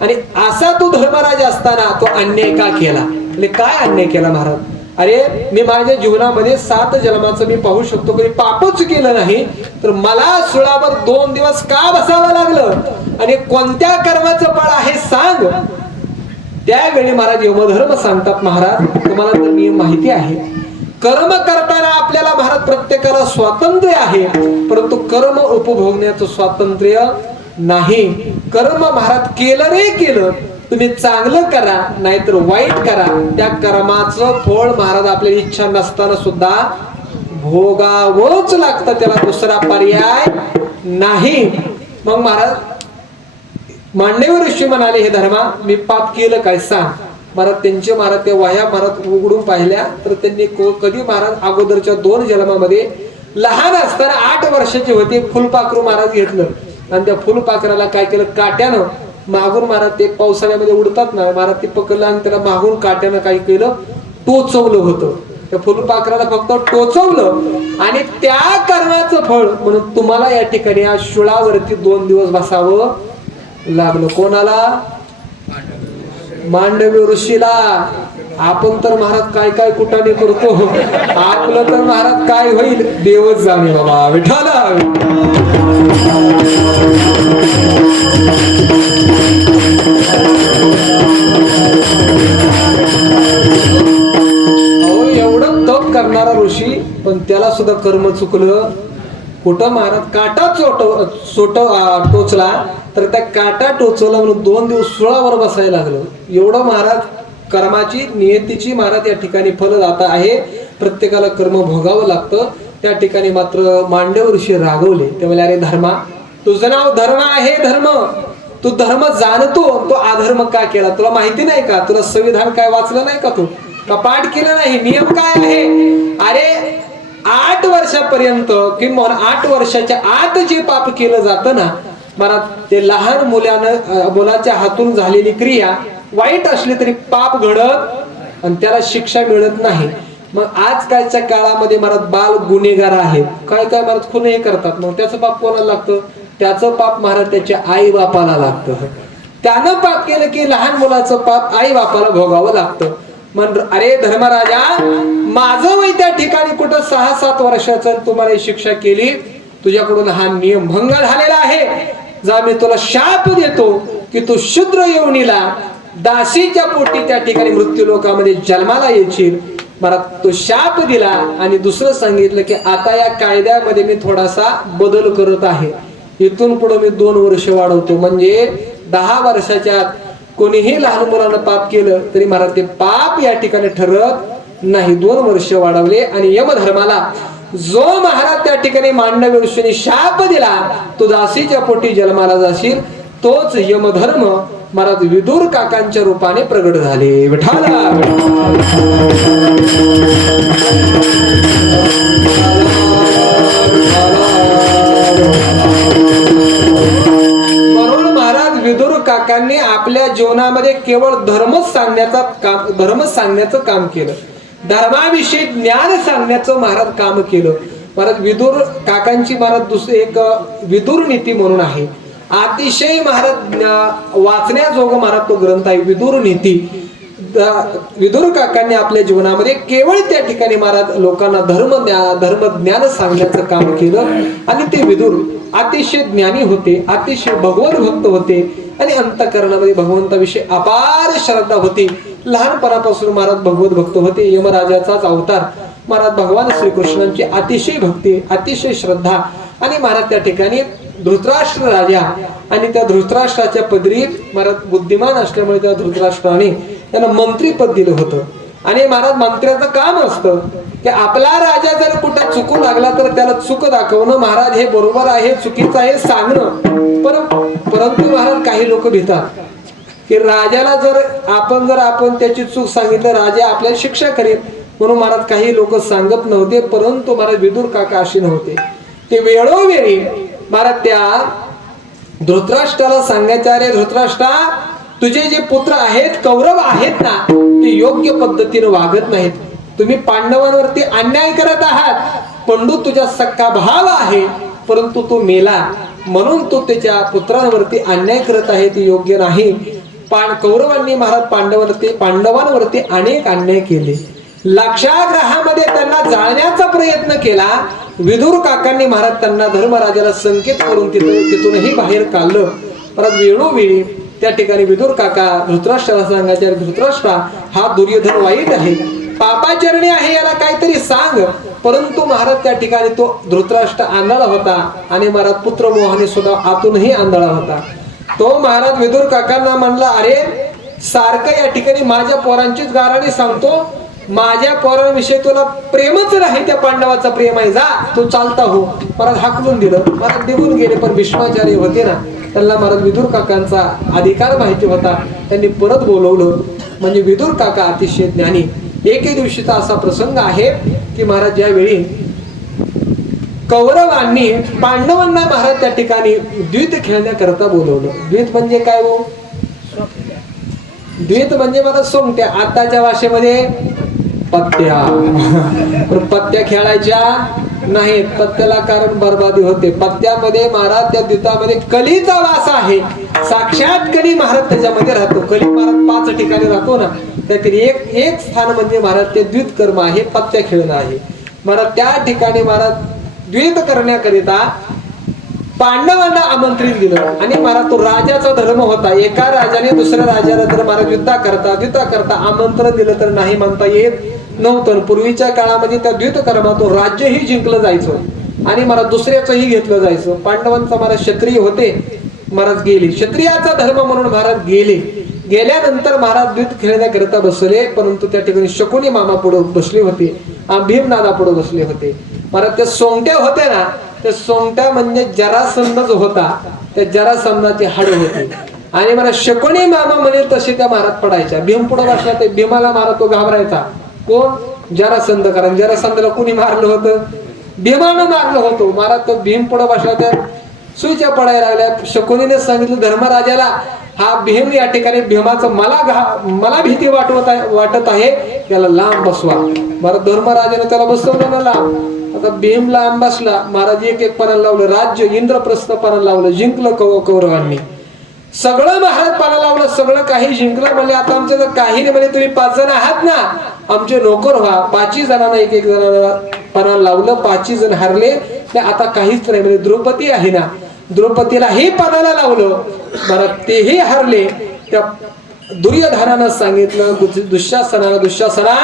आणि असा तू धर्मराज असताना तो अन्याय का केला? म्हणजे काय अन्याय केला महाराज? अरे मी माझ्या जीवनामध्ये 7 जन्माचं मी पाहू शकतो, कधी पापच केलं नाही, तर मला सुळावर 2 दिवस का बसावं लागलं आणि कोणत्या कर्माचं फळ आहे सांग. त्यावेळी महाराज यमधर्म सांगतात, महाराज तुम्हाला तर नियम माहिती आहे, कर्म करताना आपल्याला महाराज प्रत्येकाला स्वातंत्र्य आहे, परंतु कर्म उपभोगण्याचं स्वातंत्र्य नाही. कर्म महाराज केलं रे केलं, तुम्ही चांगलं करा नाहीतर वाईट करा, त्या कर्माचं फळ महाराज आपल्याला इच्छा नसताना सुद्धा भोगावंच लागतं, त्याला दुसरा पर्याय नाही. मग महाराज मांडव ऋषी म्हणाले, हे धर्मा, मी पाप केलं काय सांग. महाराज त्यांचे महाराज त्या वह्या महाराज उघडून पाहिल्या तर त्यांनी कधी महाराज अगोदरच्या 2 जन्मामध्ये लहान असताना 8 वर्षाचे होते, फुलपाखरू महाराज घेतलं आणि त्या फुलपाखराला काय केलं, काट्यानं मागून महाराज ते पावसाळ्यामध्ये उडतात ना महाराज, ते पकडलं आणि त्याला मागून काट्यानं काय केलं, टोचवलं होतं. त्या फुलपाखराला फक्त टोचवलं आणि त्या कर्माचं फळ म्हणून तुम्हाला या ठिकाणी या शुळावरती 2 दिवस बसावं लागलं. कोणाला? मांडवी ऋषीला. आपण तर महाराज काय काय कुटाने करतो, आपलं तर महाराज काय होईल देवच जाणे बाबा. विठाला एवढं तप करणारा ऋषी, पण त्याला सुद्धा कर्म चुकलं. कुठं महाराज काटा टोचला तर त्या काटा टोचवला म्हणून 2 दिवस सुळावर बसायला लागलं. एवढं महाराज कर्माची नियतीची महाराज या ठिकाणी फलदाता आहे, प्रत्येकाला कर्म भोगावं लागतं. त्या ठिकाणी मात्र मांडव ऋषी रागवले. ते म्हणजे, अरे धर्मा, तुझं नाव धर्म आहे, धर्म, तू धर्म जाणतो, तो अधर्म का केला तुला माहिती नाही का? तुला संविधान काय वाचलं नाही का? तू का पाठ केलं नाही? नियम काय आहे? अरे 8 वर्षापर्यंत किंवा 8 वर्षाच्या आत जे पाप केलं जातं ना महाराज, ते लहान मुलाच्या हातून झालेली क्रिया वाईट असली तरी पाप घडत आणि त्याला शिक्षा मिळत नाही. मग आजकालच्या काळामध्ये महाराज बाल गुन्हेगार आहेत, काय काय महाराज खून हे करतात, मग त्याचं पाप कोणाला लागतं? त्याचं पाप महाराज त्याच्या आई बापाला लागतं. त्यानं पाप केलं की लहान मुलाचं पाप आई बापाला भोगावं लागतं. म्हण, अरे धर्मराजा, माझं वय त्या ठिकाणी कुठं 6-7 वर्षाचं तुम्हाला शिक्षा केली, तुझ्याकडून हा नियम भंग झालेला आहे. जा मी तुला शाप देतो की तू शूद्र योनीला दासीच्या पोटी त्या ठिकाणी मृत्यू लोकामध्ये जन्माला येशील. मला तो शाप दिला आणि दुसरं सांगितलं की आता या कायद्यामध्ये मी थोडासा बदल करत आहे, इथून पुढे मी 2 वर्ष वाढवतो. म्हणजे 10 वर्षाच्या आत कोणीही लहान मुलानं पाप केलं तरी महाराज ते पाप या ठिकाणी ठरत नाही. 2 वर्ष वाढवले आणि यमधर्माला जो महाराज त्या ठिकाणी मांडव ऋषीने शाप दिला, तो दासीच्या पोटी जन्माला जाशील, तोच यमधर्म महाराज विदुर काकांच्या रूपाने प्रगट झाले. विठाला म्हणून महाराज विदुर काकांनी आपल्या जीवनामध्ये केवळ धर्मच सांगण्याचं काम केलं. धर्माविषयी ज्ञान सांगण्याचं महाराज काम केलं. महाराज विदुर काकांची महाराज दुसरी एक विदुर नीती म्हणून आहे, अतिशय महाराज वाचण्याजोगं महाराज तो ग्रंथ आहे विदुर नीती. विदुर काकांनी आपल्या जीवनामध्ये केवळ त्या ठिकाणी महाराज लोकांना धर्मज्ञान सांगण्याचं काम केलं. आणि ते विदुर अतिशय ज्ञानी होते, अतिशय भगवत भक्त होते आणि अंतःकरणामध्ये भगवंताविषयी अपार श्रद्धा होती. लहानपणापासून महाराज भगवत भक्त होते. यमराजाचाच अवतार महाराज भगवान श्रीकृष्णांची अतिशय भक्ती, अतिशय श्रद्धा. आणि महाराज त्या ठिकाणी धृतराष्ट्र राजा आणि त्या धृतराष्ट्राच्या पदरी महाराज बुद्धिमान असल्यामुळे त्या धृतराष्ट्राने त्यांना मंत्रीपद दिलं होतं. आणि महाराज मंत्र्याचं काम असतं की आपला राजा जर कुठं चुकू लागला तर त्याला चूक दाखवणं, महाराज हे बरोबर आहे चुकीचं आहे सांगणं. परंतु महाराज काही लोक भितात की राजाला जर आपण त्याची चूक सांगितलं राजा आपल्याला शिक्षा करेल, म्हणून महाराज काही लोक सांगत नव्हते. परंतु महाराज विदुर काका असे नव्हते, ते वेळोवेळी महाराज त्या धृतराष्ट्राला सांगायचे, अरे धृतराष्ट्रा, तुझे जे पुत्र आहेत कौरव आहेत ना, ते योग्य पद्धतीने वागत नाहीत. तुम्ही पांडवांवरती अन्याय करत आहात. पंडू तुझा सख्खा भाव आहे, परंतु तो मेला म्हणून तो त्याच्या पुत्रांवरती अन्याय करत आहे, ते योग्य नाही. कौरवांनी महाराज पांडवांवरती अनेक अन्याय केले. लाक्षागृहामध्ये त्यांना जाळण्याचा प्रयत्न केला. विदुर काकांनी महाराज त्यांना धर्मराजाला संकेत करून तिथूनही बाहेर काढलं. परत वेळोवेळी त्या ठिकाणी विदुर काका धृतराष्ट्राला सांगायचे, धृतराष्ट्रा हा दुर्योधन वाईट आहे, पापाचरणी आहे, याला काहीतरी सांग. परंतु महाराज त्या ठिकाणी तो धृतराष्ट्र आंधळा होता आणि महाराज पुत्र मोहाने सुद्धा आतूनही आंधळा होता. तो महाराज विदुर काकांना म्हणला, अरे सारखं या ठिकाणी माझ्या पोरांचीच गाराणी सांगतो, माझ्या पोरांविषयी तुला प्रेमच नाही, त्या पांडवाचा प्रेम आहे, जा तू चालता हो. महाराज हाकलून दिलं. महाराज निघून गेले. पण भीष्माचार्य होते ना, त्यांना महाराज विदुर काकांचा अधिकार माहिती होता. त्यांनी परत बोलवलं. म्हणजे विदुर काका अतिशय ज्ञानी. एके दिवशीचा असा प्रसंग आहे की महाराज ज्यावेळी कौरवांनी पांडवांना महाराज त्या ठिकाणी द्वित खेळण्याकरता बोलवलं. द्वित म्हणजे काय हो? द्वित म्हणजे मला सोंगट्या, आताच्या भाषेमध्ये पत्त्या. पत्त्या खेळायच्या नाहीत, पत्त्याला कारण बरबादी होते. पत्त्यामध्ये महाराज त्या द्वितामध्ये कलीचा वास आहे. साक्षात कली महाराज त्याच्यामध्ये राहतो. कली महाराज 5 ठिकाणी राहतो ना, त्यातली एक स्थान म्हणजे महाराज ते द्वित कर्म आहे, पत्त्या खेळणं आहे. महाराज त्या ठिकाणी महाराज द्वित करण्याकरिता पांडवांना आमंत्रित दिलं. आणि महाराज तो राजाचा धर्म होता. एका राजाने दुसऱ्या राजाला जर महाराज युद्धा करता आमंत्रण दिलं तर नाही म्हणता येत नव्हतं. पूर्वीच्या काळामध्ये त्या द्वित कर्मातून राज्यही जिंकलं जायचं आणि महाराज दुसऱ्याचंही घेतलं जायचं. पांडवांचा महाराज क्षत्रिय होते. महाराज गेले, क्षत्रियाचा धर्म म्हणून महाराज गेले. गेल्यानंतर महाराज द्वित खेळण्याकरिता बसले. परंतु त्या ठिकाणी शकुनी मामा पुढे बसले होते, भीमनादा पुढे बसले होते. महाराज त्या सोंगट्या होत्या ना, त्या सोंगट्या म्हणजे जरासंध जो होता, त्या जरासंधाची हाड होती. आणि मला शकुनी मामा म्हणे तसे त्या महाराज पडायच्या. भीम पुढे बसला, ते भीमाला महाराज तो घाबरायचा. कोण? जरासंध. कारण जरासंधला कुणी मारलं होतं? भीमानं मारलं होतं. महाराज तो भीम पुढे बसला, त्या सुईच्या पडायला लागल्या. शकुनीने सांगितलं धर्मराजाला, हा भीम या ठिकाणी भीमाचं मला भीती वाटत आहे, त्याला लांब बसवा. महाराज धर्मराजाने त्याला बसवलं ना लांब. आता भीम लांब बसला. महाराज एक पणाला लावलं राज्य, इंद्रप्रस्थ पणाला लावलं, जिंकलं कौरवांनी. सगळं महाराज पणाला लावलं, सगळं काही जिंकलं. म्हणजे आता आमचं जर काही नाही, म्हणजे तुम्ही 5 जण आहात ना, आमचे नोकर व्हा. 5 जणांना एक जणांना पणाला लावलं, 5 जण हरले. आता काहीच नाही. म्हणजे द्रौपदी आहे ना, द्रौपदीला हे पणाला लावलं, महाराज तेही हरले. त्या दुर्योधनानं सांगितलं दुःशासना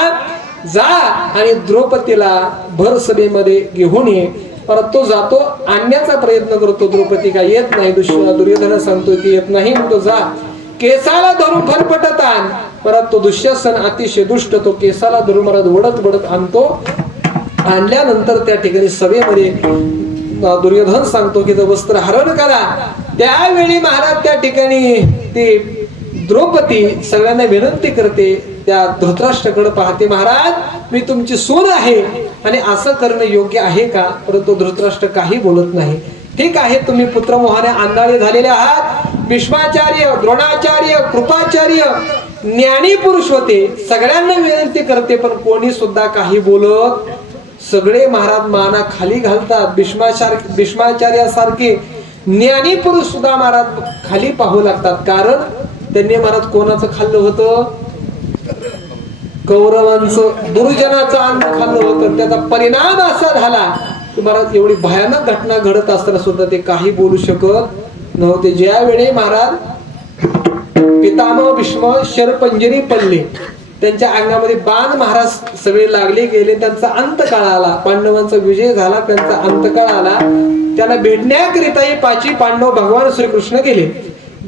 जा आणि द्रौपदीला भर सभेमध्ये घेऊन ये. परत तो जातो, आणण्याचा प्रयत्न करतो. द्रौपदी काय येत नाही. दुर्योधन सांगतो की येत नाही, म्हणतो जा केसाला धरून फरफटत आण. परत तो दुःशासन अतिशय दुष्ट, तो केसाला धरून महाराज वडत आणतो. आणल्यानंतर त्या ठिकाणी सभेमध्ये दुर्योधन सांगतो की वस्त्र हरण करा. त्यावेळी महाराज त्या ठिकाणी ती द्रौपदी सगळ्यांना विनंती करते. त्या धृतराष्ट्राकडे पाहते, महाराज मी तुमची सून आहे आणि असं करणं योग्य आहे का? परंतु धृतराष्ट्र काही बोलत नाही. ठीक आहे, तुम्ही पुत्रमोहाने आंधळे झालेले आहात. भीष्माचार्य, द्रोणाचार्य, कृपाचार्य ज्ञानी पुरुष होते. सगळ्यांना विनंती करते, पण कोणी सुद्धा काही बोलत. सगळे महाराज माना खाली घालतात. भीष्माचार्यासारखे ज्ञानी पुरुष सुद्धा महाराज खाली पाहू लागतात. कारण त्यांनी महाराज कोणाचं खाल्लं होतं? कौरवांचं, दुर्जनाचं अन्न खाल्लं होतं. त्याचा परिणाम असा झाला की महाराज एवढी भयानक घटना घडत असताना सुद्धा ते काही बोलू शकत नव्हते. ज्यावेळी महाराज पितामह भीष्म शरपंजरी पडले, त्यांच्या अंगामध्ये बाण महाराज सगळे लागले गेले. त्यांचा अंतकाळ आला. पांडवांचा विजय झाला, त्यांचा अंतकाळ आला. त्यांना भेटण्याकरिता हे 5 पांडव भगवान श्रीकृष्ण गेले.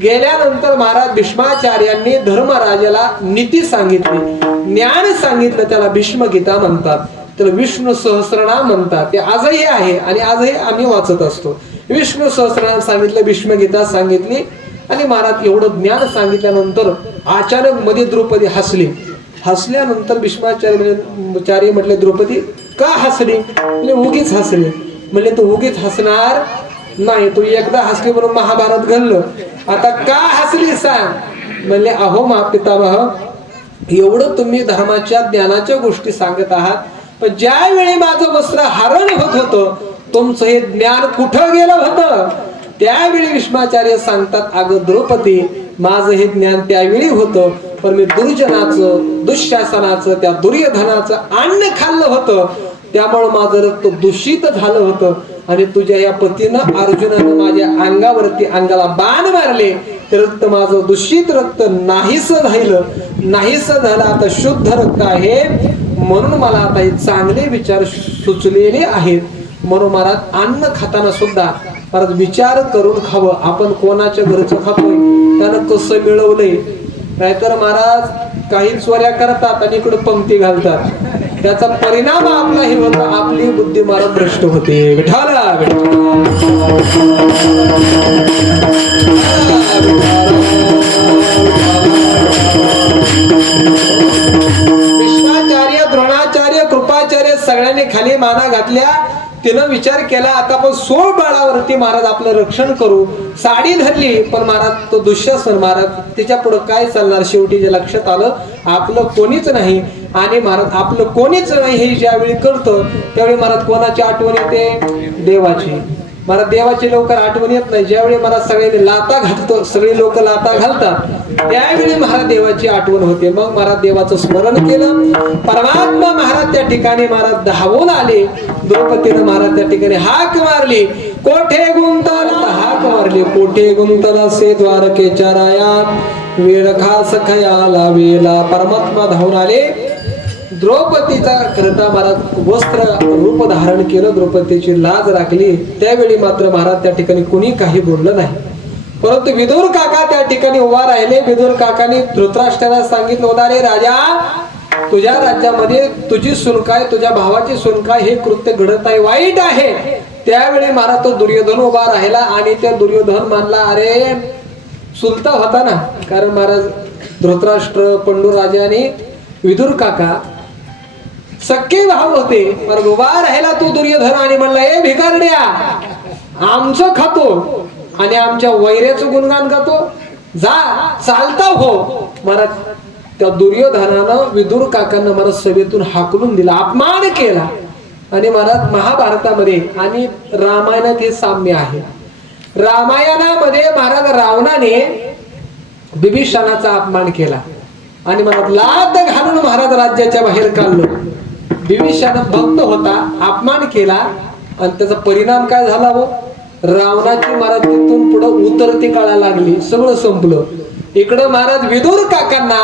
गेल्यानंतर महाराज भीष्माचार्यांनी धर्मराजाला नीती सांगितली, ज्ञान सांगितलं. त्याला भीष्मगीता म्हणतात, त्याला विष्णू सहस्रनाम म्हणतात. ते आजही आहे आणि आजही आम्ही वाचत असतो. विष्णू सहस्रनाम सांगितलं, भीष्मगीता सांगितली. आणि महाराज एवढं ज्ञान सांगितल्यानंतर अचानक मध्ये द्रौपदी हसली. हसल्यानंतर भीष्माचार्य म्हटले, द्रौपदी का हसली? म्हणजे उगीच हसली. म्हणजे तू उगीच हसणार नाही, तू एकदा हसली म्हणून महाभारत घडलं. आता का हसली सांग? म्हणले, अहो पितामह, एवढं तुम्ही धर्माच्या ज्ञानाच्या गोष्टी सांगत आहात, पण ज्यावेळी माझं वस्त्र हरण होत होतं तुमचं हे ज्ञान कुठं गेलं होतं? त्यावेळी भीष्माचार्य सांगतात, अगं द्रौपदी, माझं हे ज्ञान त्यावेळी होतं, पण मी दुर्जनाचं, दुःशासनाचं, त्या दुर्योधनाचं अन्न खाल्लं होतं, त्यामुळे माझं रक्त दूषित झालं होतं. आणि तुझ्या या पतीनं अर्जुनानं माझ्या अंगावरती अंगाला बाण मारले, ते रक्त माझं दूषित रक्त नाहीस झालं, आता शुद्ध रक्त आहे. म्हणून मला आता हे चांगले विचार सुचलेले आहेत. म्हणून मला अन्न खाताना सुद्धा परत विचार करून खावं, आपण कोणाच्या घरचं खातोय, त्यानं कसं मिळवलंय. नाहीतर महाराज काही चोऱ्या करतात आणि इकडे पंक्ती घालतात, त्याचा परिणाम आपला हे होता, आपली बुद्धी महाराज भ्रष्ट होते. विठाला विश्वाचार्य, द्रोणाचार्य, कृपाचार्य सगळ्यांनी खाली माना घातल्या. तिनं विचार केला, आता आपण 16 बाळावरती महाराज आपलं रक्षण करू. साडी धरली, पण महाराज तो दुःशासन महाराज तिच्या पुढे काय चालणार. शेवटी जे लक्षात आलं आपलं कोणीच नाही, आणि महाराज आपलं कोणीच नाही हे ज्यावेळी कळतं त्यावेळी महाराज कोणाची आठवण येते? देवाची. महाराज देवाची लवकर आठवण येत नाही. ज्यावेळी महाराज सगळ्यांनी लाता घालतो, सगळे लोक लाता घालतात, त्यावेळी महाराज देवाची आठवण होते. मग महाराज देवाचं स्मरण केलं. परमात्मा महाराज त्या ठिकाणी महाराज धावून आले. द्रौपदीनं महाराज त्या ठिकाणी हाक मारली, कोठे गुंतल, हाक मारली, कोठे गुंतल असे द्वारकेच्या राया, वेळ खास खयाला वेला. परमात्मा धावून आले. द्रौपदीचा करता महाराज वस्त्र रूप धारण केलं, द्रौपदीची लाज राखली. त्यावेळी मात्र महाराज त्या ठिकाणी कुणी काही बोललं नाही. परंतु विदुर काका त्या ठिकाणी उभा राहिले. विदुर काकाने धृतराष्ट्राला सांगितलं होतं, अरे राजा, तुझ्या राज्यामध्ये तुझी सुनकाय, तुझ्या भावाची सुनकाय हे कृत्य घडत आहे, वाईट आहे. त्यावेळी महाराज तो दुर्योधन उभा राहिला आणि त्या दुर्योधन मानला, अरे सुलता होता ना, कारण महाराज धृतराष्ट्र, पंडू राजा आणि विदुर काका सख्खे भाव होते. पण उभा राहिला तो दुर्योधन आणि म्हणला, ए भिकारड्या, आमचं खातो आणि आमच्या वैऱ्याचं गुणगान गातो, जा चालता हो. महाराज त्या दुर्योधनानं विदुर काकांना महाराज सभेतून हाकलून दिला, अपमान केला. आणि महाराज महाभारतामध्ये आणि रामायणात हे साम्य आहे. रामायणामध्ये महाराज रावणाने बिभीषणाचा अपमान केला आणि महाराज लात घालून महाराज राज्याच्या बाहेर काढलं. बिभीषण भक्त होता, अपमान केला आणि त्याचा परिणाम काय झाला हो? रावणाची महाराज तिथून पुढे उतरती काळा लागली, सगळं संपलं. इकडं महाराज विदुर काकांना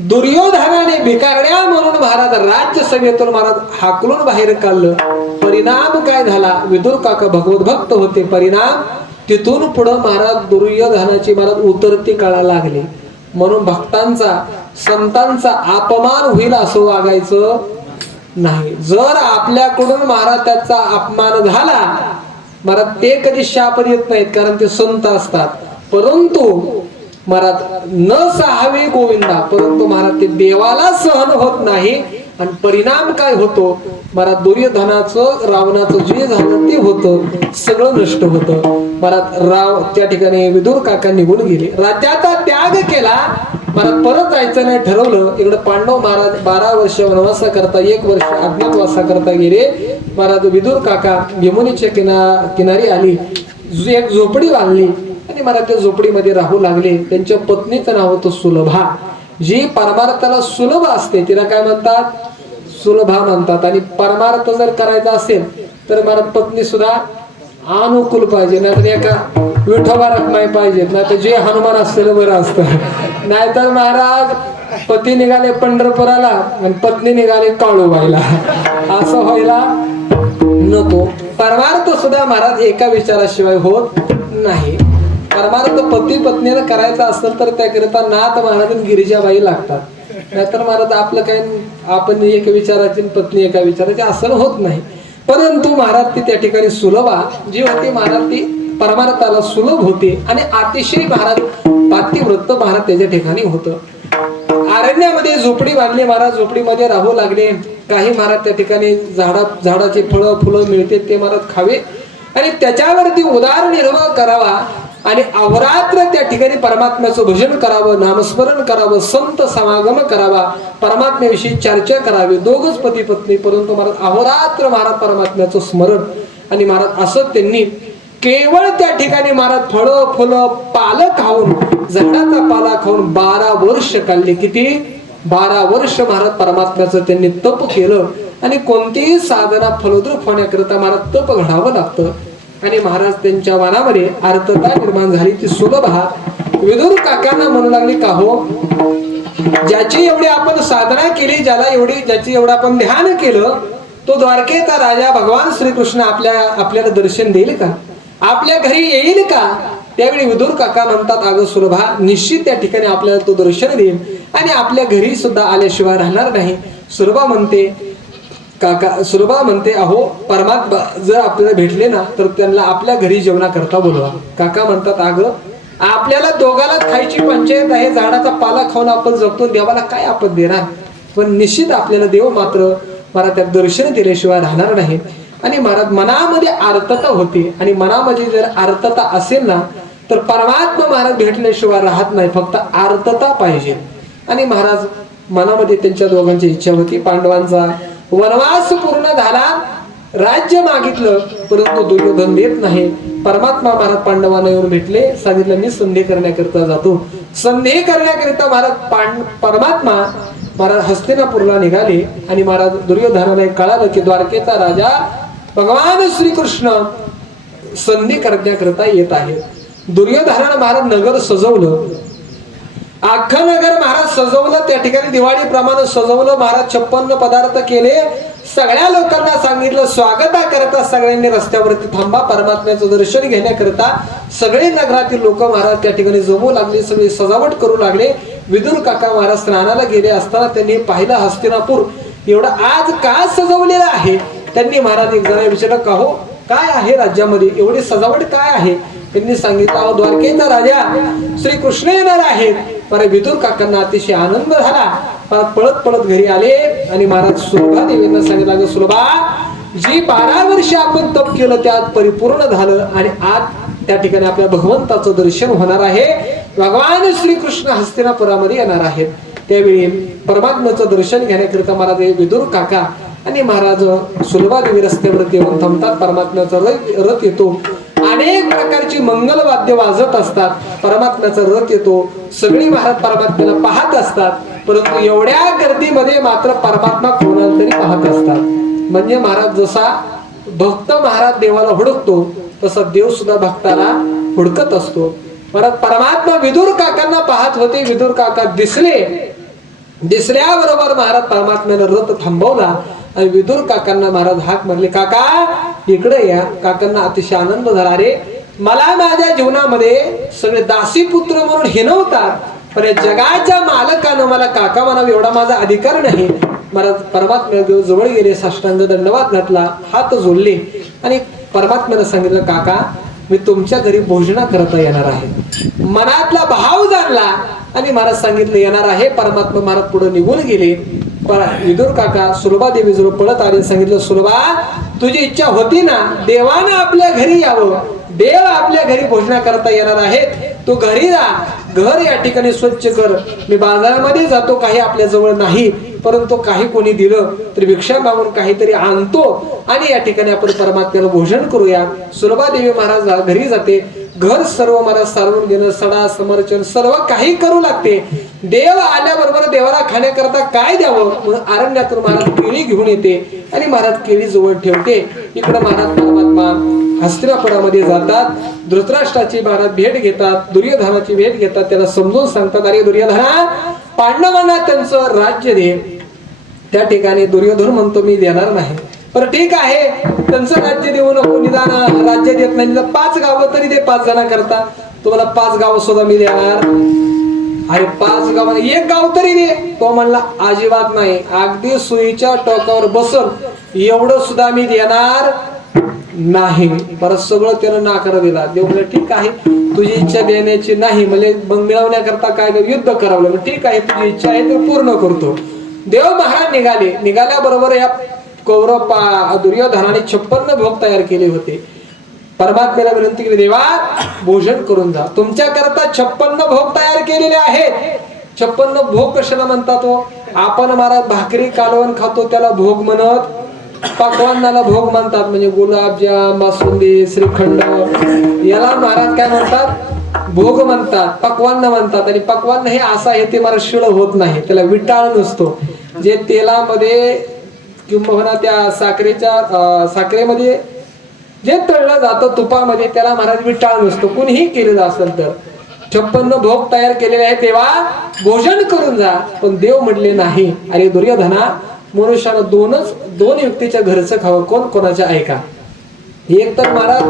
दुर्योधनाने भिकारड्या म्हणून महाराज राज्यसभेतून महाराज हाकलून बाहेर काढलं. परिणाम काय झाला? विदुर काका भगवत भक्त होते. परिणाम तिथून पुढे महाराज दुर्योधनाची महाराज उतरती काळा लागली. म्हणून भक्तांचा, संतांचा अपमान होईल असं वागायचं नाही. जर आपल्याकडून महाराज त्याचा अपमान झाला, महाराज ते कधी शाप देत नाहीत, कारण ते संत असतात. परंतु महाराज न सहावे गोविंदा, परंतु महाराज ते देवाला सहन होत नाही. आणि परिणाम काय होतो? महाराज दुर्योधनाचं, रावणाचं जे झालं ते होतं, सगळं नष्ट होतं. महाराज राव त्या ठिकाणी विदुर काका निघून गेले, राज्याचा त्याग केला. महाराज परत जायचं नाही ठरवलं. इकडे पांडव महाराज 12 वर्ष वनवासा करता, 1 वर्ष अज्ञातवासा करता गेले. महाराज विदुर काका यमुनेच्या किनारी आली, एक झोपडी बांधली आणि महाराज त्या झोपडीमध्ये राहू लागले. त्यांच्या पत्नीचं नाव होतं सुलभा. जी परमार्थाला सुलभ असते तिला काय म्हणतात? सुलभा म्हणतात. आणि परमार्थ जर करायचा असेल तर महाराज पत्नी सुद्धा अनुकूल पाहिजे, नाहीतर एका विठोबा रखमाई पाहिजेत, नाहीतर जे हनुमान असलेलं बरं असतं. नाहीतर महाराज पती निघाले पंढरपुराला आणि पत्नी निघाले काळूबाईला, असं व्हायला नको. परमार्थ सुद्धा महाराज एका विचाराशिवाय होत नाही. परमार्थ पती पत्नीला करायचा असेल तर त्याकरिता नाथ महाराज गिरिजाबाई लागतात. नाहीतर महाराज आपलं काही, आपण एक विचाराची पत्नी एका विचाराची असं होत नाही. परंतु महाराज ती त्या ठिकाणी सुलभा जी होती, महाराज ती परमार्थाला सुलभ होते आणि अतिशय महाराज पातिव्रत महाराज त्याच्या ठिकाणी होतं. अरण्यामध्ये झोपडी बांधली. महाराज झोपडीमध्ये राहू लागले. काही महाराज त्या ठिकाणी झाडाची फळं फुलं मिळते ते महाराज खावे आणि त्याच्यावरती उदरनिर्वाह करावा. आणि अवरात्र त्या ठिकाणी परमात्म्याचं भजन करावं, नामस्मरण करावं, संत समागम करावा, परमात्म्याविषयी चर्चा करावी, दोघच पती पत्नी. परंतु महाराज अहोरात्र महाराज परमात्म्याचं स्मरण. आणि महाराज असं त्यांनी केवळ त्या ठिकाणी महाराज फळं फुलं पालं खाऊन, झाडाचा पाला खाऊन 12 वर्ष काढले. किती? 12 वर्ष महाराज परमात्म्याचं त्यांनी तप केलं. आणि कोणतीही साधना फलद्रूप होण्याकरिता महाराज तप घडावं लागतं. आणि महाराज त्यांच्या मनामध्ये आर्तता निर्माण झाली. ती सुलभा विदुर काकांना म्हणू लागली, का हो, ज्याची एवढी आपण साधना केली, ज्याची एवढं आपण ध्यान केलं, तो द्वारकेचा राजा भगवान श्रीकृष्ण आपल्याला दर्शन देईल का? आपल्या घरी येईल का? त्यावेळी विदुर काका म्हणतात, अगं सुलभा, निश्चित त्या ठिकाणी आपल्याला तो दर्शन देईल आणि आपल्या घरी सुद्धा आल्याशिवाय राहणार नाही. सुलभा म्हणते, अहो परमात्मा जर आपल्याला भेटले ना तर त्यांना आपल्या घरी जेवणाकरता बोलवा. काका म्हणतात, अगं आपल्याला दोघालाच खायची पंचायत आहे, झाडाचा पाला खाऊन आपण जगतो, देवाला काय आपण देणार? पण निश्चित आपल्याला देव मात्र मला त्या दर्शन दिल्याशिवाय राहणार नाही. आणि महाराज मनामध्ये आर्तता होती. आणि मनामध्ये जर आर्तता असेल ना तर परमात्मा महाराज भेटल्याशिवाय राहत नाही, फक्त आर्तता पाहिजे. आणि महाराज मनामध्ये त्यांच्या दोघांची इच्छा होती. पांडवांचा वनवास पूर्ण झाला, राज्य मागितलं, परंतु दुर्योधन देत नाही. परमात्मा महाराज पांडवांना येऊन भेटले, सांगितलं मी संधी करण्याकरिता जातो. संधी करण्याकरिता महाराज परमात्मा महाराज हस्तिनापूरला निघाले. आणि महाराज दुर्योधनाला कळालं की द्वारकेचा राजा भगवान श्रीकृष्ण संधी करण्याकरिता येत आहे. दुर्योधनानं महाराज नगर सजवलं, अख्खं नगर महाराज सजवलं. त्या ठिकाणी दिवाळी प्रमाणे सजवलं. महाराज 56 पदार्थ केले. सगळ्या लोकांना सांगितलं स्वागताकरता सगळ्यांनी रस्त्यावरती थांबा, परमात्म्याचं दर्शन घेण्याकरता. सगळे नगरातील लोक महाराज त्या ठिकाणी जमू लागले, सगळे सजावट करू लागले. विदुर काका महाराज स्नानाला गेले असताना त्यांनी पाहिलं हस्तिनापूर एवढं आज का सजवलेलं आहे. त्यांनी महाराज एक जण विचारलं, का हो काय आहे राज्यामध्ये एवढी सजावट काय आहे? त्यांनी सांगितलं, द्वारकेचा राजा श्रीकृष्ण येणार आहेत. मला विदुर काकांना अतिशय आनंद झाला. पळत पळत घरी आले आणि महाराज सुलभा देवींना सांगितलं, सुलभा, जी 12 वर्ष आपण तप केलं त्यात परिपूर्ण झालं आणि आज त्या ठिकाणी आपल्या भगवंताचं दर्शन होणार आहे. भगवान श्रीकृष्ण हस्तिनापुरामध्ये येणार आहेत. त्यावेळी परमात्म्याचं दर्शन घेण्याकरिता महाराज विदुर काका आणि महाराज सुलभा देवी रस्त्यावरती येऊन थांबतात. परमात्म्याचा रथ येतो, अनेक प्रकारची मंगलवाद्य वाजत असतात. परमात्म्याचा रथ येतो, सगळी महाराज परमात्म्याला पाहत असतात. परंतु एवढ्या गर्दीमध्ये मात्र परमात्मा कोणाला तरी पाहत असतात. म्हणजे महाराज जसा भक्त महाराज देवाला हुडकतो तसा देव सुद्धा भक्ताला हुडकत असतो. परत परमात्मा विदुर काकांना पाहत होते. विदुर काका दिसल्याबरोबर महाराज परमात्म्याने रथ थांबवला आणि विदुर काकांना महाराज हाक मारले, काका इकडे या. काकांना अतिशय आनंद झाला. अरे मला माझ्या जीवनामध्ये सगळे दासीपुत्र म्हणून हिणवतात, पण या जगाच्या मालकानं मला काका म्हणावं एवढा माझा अधिकार नाही. महाराज परमात्म्या जवळ गेले, साष्टांग दंडवत घातला, हात जोडले आणि परमात्म्याने सांगितलं, काका मी तुमच्या घरी भोजना करता येणार आहे. मनातला भाव जाणला आणि महाराज सांगितलं येणार आहे. परमात्मा महाराज पुढे निघून गेले. विदुर काका सुलभा देवी जवळ पळत आले, सांगितलं, सुलभा तुझी इच्छा होती ना देवानं आपल्या घरी यावं, देव आपल्या घरी भोजना करता येणार आहेत, तू घरी जा, घर या ठिकाणी स्वच्छ कर. मी बाजारामध्ये जातो, काही आपल्या जवळ नाही, परंतु काही कोणी दिलं तर भिक्षा मागून काहीतरी आणतो आणि या ठिकाणी आपण परमात्म्याला भोजन करूया. सुलभा देवी महाराज घरी जाते. घर सर्व महाराज सारवून घेणं, सडा समर्चन सर्व काही करू लागते. देव आल्याबरोबर देवाला खाण्याकरता काय द्यावं म्हणून अरण्यातून महाराज केळी घेऊन येते आणि महाराज केळी जवळ ठेवते. इकडे महाराज परमात्मा हस्तिनापुरामध्ये जातात. धृतराष्ट्राची महाराज भेट घेतात, दुर्योधनाची भेट घेतात. त्याला समजून सांगतात, अरे दुर्योधना, पांडवांना त्यांचं राज्य दे. त्या ठिकाणी दुर्योधन म्हणतो मी देणार नाही. पण ठीक आहे, त्यांचं राज्य देऊ नको, निदान राज्य देत नाही, 5 गावं तरी दे, 5 जणा करता तुम्हाला 5 गावं सुद्धा मी देणार. अरे 5 गाव 1 गाव तरी दे. तो म्हणला अजिबात नाही, अगदी सुईच्या टोकावर बसल एवढं सुद्धा मी देणार नाही. परत सगळं त्यानं नाकार दिला. देव म्हणजे ठीक आहे, तुझी इच्छा देण्याची नाही, म्हणजे मग मिळवण्याकरता काय युद्ध करावं. ठीक आहे, तुझी इच्छा आहे तर पूर्ण करतो. देव महाराज निघाले. निघाल्याबरोबर या कौरव दुर्योधनाने 56 भोग तयार केले होते. परमात्म्याला विनंती केली, देवा भोजन करून जा, तुमच्या करता 56 भोग तयार केलेले आहेत. 56 भोग कशाला म्हणतात हो? आपण महाराज भाकरी कालवण खातो त्याला भोग म्हणत, पक्वान्नाला भोग म्हणतात. म्हणजे गुलाबजाम, बासुंदी, श्रीखंड याला महाराज काय म्हणतात? भोग म्हणतात, पक्वान्न म्हणतात. आणि पक्वान्न हे असं आहे, ते मला शिळ होत नाही, त्याला विटाळ नसतो. जे तेलामध्ये किंवा त्या साखरेमध्ये जे तळलं जातं तुपामध्ये, त्याला महाराज विटाळ नसतो, कुणीही केलेलं असेल तर. 56 भोग तयार केलेले आहेत, तेव्हा भोजन करून जा. पण देव म्हटले नाही. अरे दुर्योधना, मनुष्यानं दोन व्यक्तीच्या घरचं खावं, कोण कोणाच्या ऐका. एक तर महाराज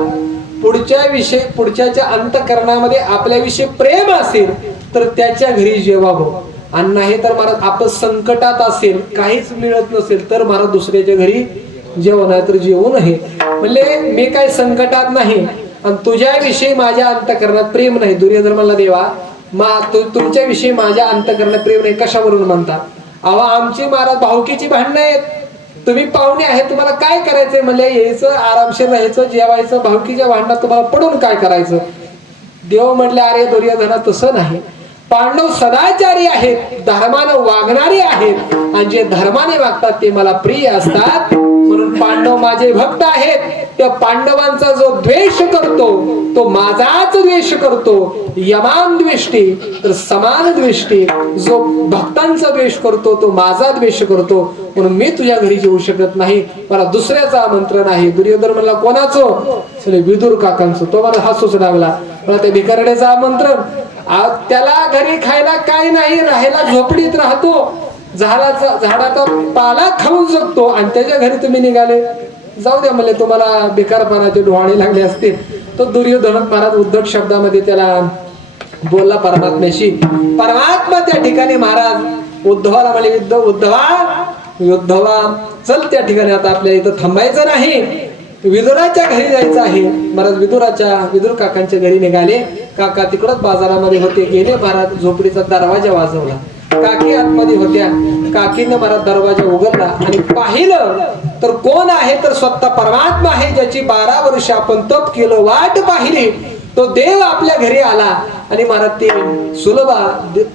पुढच्याच्या अंतःकरणामध्ये आपल्याविषयी प्रेम असेल तर त्याच्या घरी जेवावं, आणि नाही तर महाराज आपण संकटात असेल, काहीच मिळत नसेल तर महाराज दुसऱ्याच्या घरी जेवण, नाही तर जेवू नये. म्हणजे मी काय संकटात नाही आणि तुझ्याविषयी माझ्या अंतःकरणात प्रेम नाही. दुर्योधन म्हणला, देवा तुमच्याविषयी माझ्या अंतःकरणात प्रेम नाही कशावरून म्हणता? अहो आमची महाराज भावकीची भांडणं आहेत, तुम्ही पाहुणे आहेत, तुम्हाला काय करायचंय? म्हणजे यायचं, आरामशीर राहायचं, जेवायचं, भावकीच्या भांडणात तुम्हाला पडून काय करायचं? देव म्हटले, अरे दुर्योधना तसं नाही, पांडव सदाचारी आहेत, धर्मानं वागणारे आहेत, आणि जे धर्माने वागतात ते मला प्रिय असतात. म्हणून पांडव माझे भक्त आहेत. त्या पांडवांचा जो द्वेष करतो तो माझाच द्वेष करतो. यमान द्वेष्टी तर समान द्वेष्टी. जो भक्तांचा द्वेष करतो तो माझा द्वेष करतो. म्हणून मी तुझ्या घरी जेवू शकत नाही, मला दुसऱ्याचं आमंत्रण आहे. दुर्योधन म्हणला, कोणाचं? विदुर काकांचं. तो मला हसूच लागला, मला त्या भिकारड्याचं आमंत्रण. त्याला घरी खायला काही नाही, राहायला झोपडीत राहतो, झाडाचा पाला खाऊन जगतो, आणि त्याच्या घरी तुम्ही निघाले. जाऊ द्या म्हणले, तुम्हाला बेकारपणाचे डोहाळे लागले असतील. तो दुर्योधन महाराज उद्धट शब्दामध्ये त्याला बोलला परमात्म्याशी. परमात्मा त्या ठिकाणी महाराज उद्धवाला म्हणले, उद्धवा चल त्या ठिकाणी आता आपल्या इथं थांबायचं नाही, विदुराच्या घरी जायचं आहे. महाराज विदुर काकांच्या घरी निघाले. काका तिकडच बाजारामध्ये होते. गेले महाराज, झोपडीचा दरवाजा वाजवला. काकी आतमध्ये होत्या. काकीनं महाराज दरवाजा उघडला आणि पाहिलं तर कोण आहे? तर स्वतः परमात्मा आहे, ज्याची 12 वर्ष आपण तप केलं, वाट पाहिली. तो देव आपल्या घरी आला. आणि महाराज ते सुलभा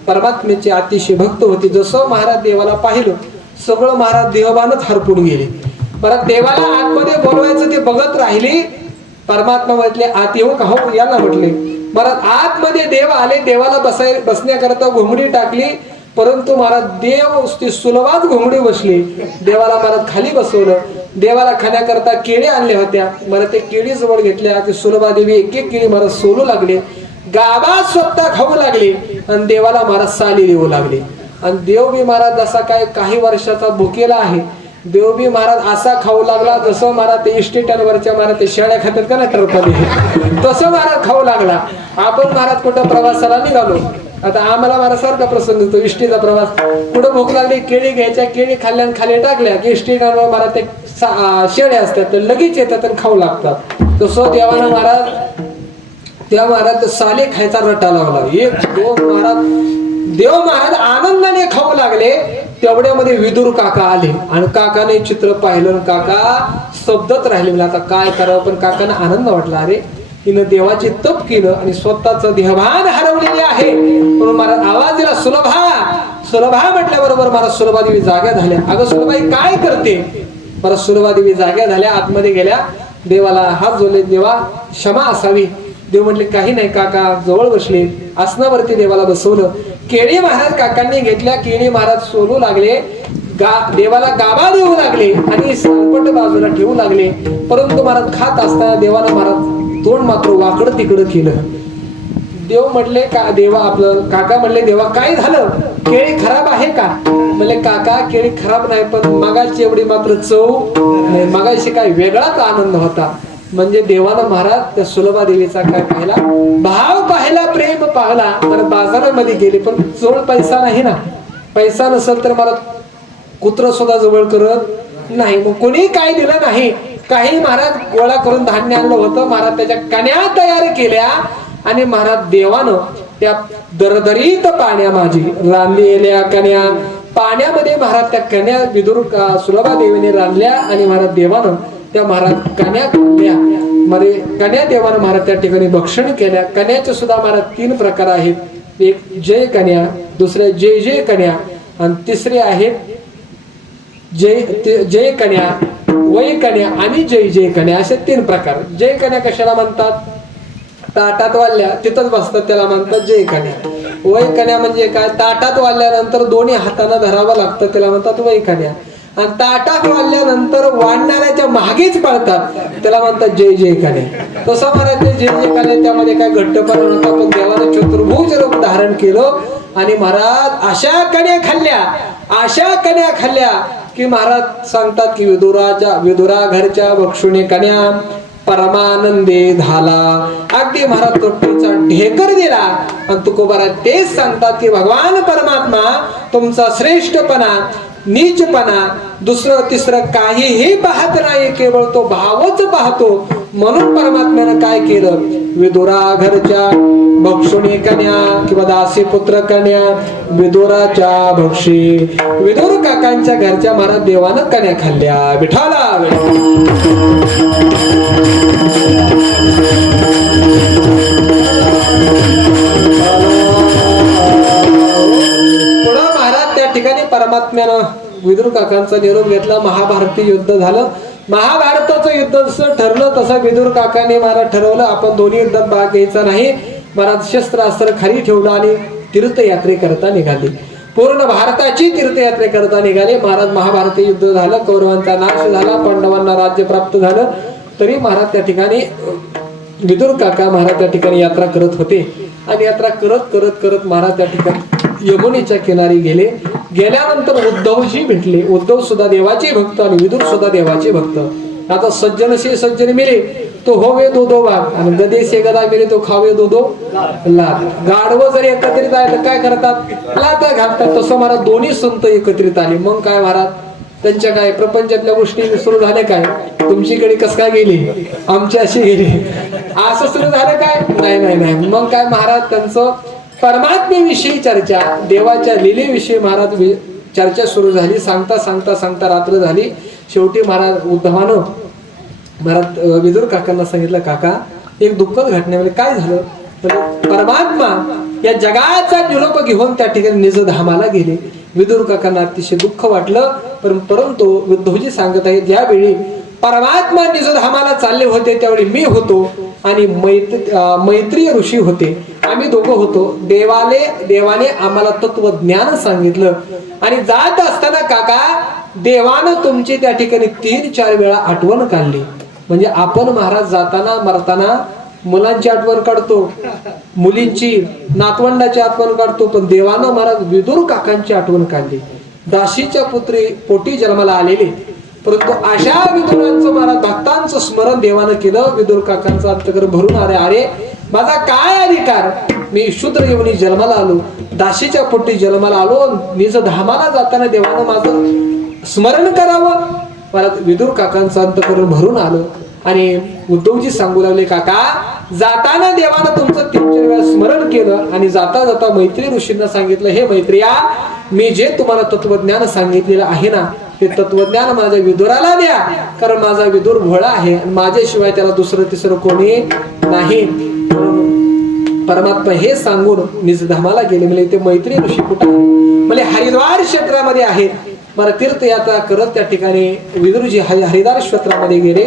परमात्म्याचे अतिशय भक्त होते. जसं महाराज देवाला पाहिलं, सगळं महाराज देवबानच हरपून गेले. परत देवाला आतमध्ये बोलवायचं ते बघत राहिली. परमात्मा म्हटले, आत येऊ का? हो याला म्हटले. महाराज आतमध्ये देव आले. देवाला बसण्याकरता घोंगडी टाकली, परंतु महाराज देव ती सुलभात घोंगडी बसली. देवाला महाराज खाली बसवलं. देवाला खाण्याकरता केळी आणल्या होत्या. मला ते केळी जवळ घेतल्या. ते सुलभा देवी एक एक केळी महाराज सोलू लागले. गाभा स्वतः खाऊ लागले आणि देवाला महाराज साली देऊ लागले. आणि देव बी महाराज जसा काही वर्षाचा भुकेला आहे, देव बी महाराज असा खाऊ लागला जसं महाराज ते इस्टेटांवरच्या महाराज ते शेळ्या खातात का ना टरफाने, तसं महाराज खाऊ लागला. आपण महाराज कुठं प्रवासाला निघालो, आता आम्हाला महाराज सारखा प्रसंग होतो. इष्टीचा प्रवास, कुठं भूक लागली, केळी घ्यायच्या, केळी खाल्ल्या खाली टाकल्या की इस्टेटांवर महाराज ते शेळ्या असतात तर लगेच येतात आणि खाऊ लागतात. तसं देवानं महाराज त्या महाराज साले खायचा रटा लावला. 1-2 महाराज देव महाराज आनंदाने खाऊ लागले. तेवढ्यामध्ये विदुर काका आले आणि काकाने चित्र पाहिलं. काका शब्दच राहिले. मला आता काय करावं, पण काकांना आनंद वाटला. अरे तिनं देवाचे तप केलं आणि स्वतःच देहभान हरवलेले आहे. म्हणून महाराज आवाज दिला, सुलभा म्हटल्याबरोबर महाराज सुलभादेवी जाग्या झाल्या. अगं सुलभाई काय करते? महाराज सुलभादेवी जाग्या झाल्या, आतमध्ये गेल्या, देवाला हात जोडले. देवा क्षमा असावी. देव म्हटले, काही नाही. काका जवळ बसले, आसनावरती देवाला बसवलं. केळी महाराज काकांनी घेतल्या. केळी महाराज सोलू लागले, देवाला गाभा देऊ लागले आणि सरपट बाजूला ठेवू लागले. परंतु महाराज खात असताना देवाला महाराज तोंड मात्र वाकडं तिकडं केलं. देव म्हटले, देवा आपलं काका म्हणले, देवा काय झालं? केळी खराब आहे का? म्हणले, काका केळी खराब नाही, पण मगाशी एवढी मात्र चव नाही, मगाशी काय वेगळाच आनंद होता. म्हणजे देवानं महाराज त्या सुलभा देवीचा काय पाहिला? भाव पाहिला, प्रेम पाहिला. मला बाजारामध्ये गेले, पण जवळ पैसा नाही ना. पैसा नसेल तर मला कुत्र सुद्धा जवळ करत नाही. मग कोणी काय दिलं नाही. काही महाराज गोळा करून धान्य आणलं होतं. महाराज त्याच्या कण्या तयार केल्या आणि महाराज देवानं त्या दरदरीत पाण्या माझी रांधलेल्या कण्या पाण्यामध्ये महाराज त्या कण्या विदुर सुलभा देवीने रांधल्या आणि महाराज देवानं त्या महाराज कण्या खाल्ल्या. मध्ये कन्या देवानं महाराज त्या ठिकाणी भक्षण केल्या. कन्याचे सुद्धा महाराज 3 प्रकार आहेत. एक जय कन्या, दुसरे जय जय कन्या आणि तिसरे आहेत जय कन्या, वय कन्या आणि जय जय कन्या, असे 3 प्रकार. जय कन्या कशाला म्हणतात? ताटात वाढल्या तिथंच बसतात त्याला म्हणतात जय कन्या. वय कन्या म्हणजे काय? ताटात वाढल्यानंतर दोन्ही हाताने धरावं लागतं त्याला म्हणतात वय कन्या. आणि ताटात वाढल्यानंतर वाढणाऱ्याच्या मागेच पळतात त्याला म्हणतात जय जय कन्या. तसं महाराज ते जय जय कन्या त्यामध्ये काय घट्टपणा नव्हता, पण देवाने चतुर्भुज रूप धारण केलं आणि महाराज अशा कन्या खाल्ल्या की महाराज सांगतात की विदुरा घरच्या भक्षुणे कन्या परमानंदे झाला. अगदी महाराज तोट्टीचा ढेकर दिला. आणि तुकोबारा तेच सांगतात की भगवान परमात्मा तुमचा श्रेष्ठपणा, नीचपणा, दुसरं तिसरं काहीही पाहत नाही, केवळ तो भावच पाहतो. म्हणून परमात्म्यानं काय केलं? विदुरा घरच्या भक्षुणी कन्या किंवा दासी पुत्र कन्या विदुराच्या भक्षी. विदुर काकांच्या घरच्या महाराज देवानं कन्या खाल्ल्या. विठाला पुढं महाराज त्या ठिकाणी परमात्म्यानं विदुर काकांचा निरोप घेतला. महाभारती युद्ध झालं. महाभारताचं युद्ध जसं ठरलं तसं विदुर काकाने महाराज ठरवलं आपण दोन्ही युद्धात भाग घ्यायचा नाही. महाराज शस्त्रास्त्र खाली ठेवलं आणि तीर्थयात्रे करता निघाले. पूर्ण भारताची तीर्थयात्रे करता निघाले. महाराज महाभारती युद्ध झालं, कौरवांचा नाश झाला, पांडवांना राज्य प्राप्त झालं. तरी महाराज त्या ठिकाणी विदुर काका महाराज त्या ठिकाणी यात्रा करत होते. आणि यात्रा करत करत करत महाराज त्या ठिकाणी यमुनेच्या किनारी गेले. गेल्यानंतर उद्धवजी भेटले. उद्धव सुद्धा देवाचे भक्त आणि विदुर सुद्धा देवाचे भक्त. आता सज्जन से सज्जन मिले तो होवे दो वाघ आणि गदे से गदा मिले तो खावे दो लात. गाढवं जर एकत्रित आले तर काय करतात? लाता घालतात. तसं महाराज दोन्ही संत एकत्रित आले. मग काय महाराज त्यांच्या काय प्रपंचातल्या गोष्टी सुरू झाल्या काय? तुमच्याकडे कस काय गेली, आमची अशी गेली, असं सुरू झालं काय? नाही. मग काय महाराज त्यांचं परमात्मेविषयी चर्चा, देवाच्या लीलेविषयी महाराज चर्चा सुरू झाली. सांगता रात्र झाली. शेवटी महाराज उद्धवानं महाराज विदुर काकांना सांगितलं, काका एक दुःखद घटनेमध्ये काय झालं? परमात्मा या जगाचा निरोप घेऊन त्या ठिकाणी निज धामाला गेले. विदुर काकांना अतिशय दुःख वाटलं. परंतु उद्धवजी सांगत आहेत, ज्यावेळी परमात्मा निज धामाला चालले होते त्यावेळी मी होतो आणि मैत्रीय ऋषी होते. आम्ही दोघं होतो. देवाने आम्हाला तत्वज्ञान सांगितलं. आणि जात असताना काका देवानं तुमची त्या ठिकाणी 3-4 वेळा आठवण काढली. म्हणजे आपण महाराज जाताना मरताना मुलांची आठवण काढतो, मुलींची, नातवंडाची आठवण काढतो, पण देवानं महाराज विदुर काकांची आठवण काढली. दासीच्या पुत्री पोटी जन्माला आलेले, परंतु अशा विदुरांचं महाराज भक्तांचं स्मरण देवानं केलं. विदुर काकांचं अंतकरण भरून आले. अरे माझा काय अधिकार? मी शूद्र येऊन जन्माला आलो, दासीच्या पोटी जन्माला आलो, निज धामाला जाताना देवानं माझं स्मरण करावं. मला विदुर काकांचं अंतकरण भरून आलं. आणि उद्धवजी सांगू लागले, काका जाताना देवानं तुमचं 3-4 वेळा स्मरण केलं आणि जाता जाता मैत्री ऋषींना सांगितलं, हे मैत्रिया, मी जे तुम्हाला तत्वज्ञान सांगितलेलं आहे ना, ते तत्वज्ञान माझ्या विदुराला द्या, कारण माझा विदुर भोळा आहे आणि माझ्याशिवाय त्याला दुसरं तिसरं कोणी नाही. परमात्मा हे सांगून निजधामाला गेले. म्हणजे ते मैत्री ऋषी कुठं आहे? म्हणजे हरिद्वार क्षेत्रामध्ये आहेत. मला तीर्थयात्रा करत त्या ठिकाणी विदुरजी हरिद्वार क्षेत्रामध्ये गेले.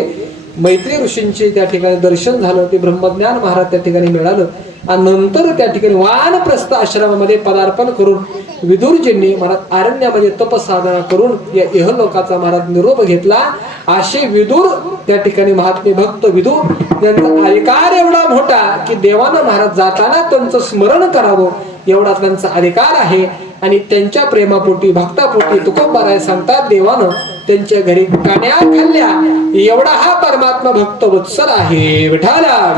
मैत्री ऋषींचे त्या ठिकाणी दर्शन झालं. ते ब्रह्मज्ञान महाराज त्या ठिकाणी मिळालं. आणि नंतर त्या ठिकाणी वानप्रस्थ आश्रमामध्ये पदार्पण करून विदुरजींनी महाराज अरण्यामध्ये तपसाधना करून या इहलोकाचा महाराज निरोप घेतला. असे विदुर त्या ठिकाणी महात्मे भक्त विदुर यांचा अधिकार एवढा मोठा की देवानं महाराज जाताना त्यांचं स्मरण करावं एवढा त्यांचा अधिकार आहे. आणि त्यांच्या प्रेमापोटी भक्तापोटी तुकोबाराय सांगतात, देवानं त्यांच्या घरी कन्या खाल्ल्या. एवढा हा परमात्मा भक्त वत्सल आहे. विठाला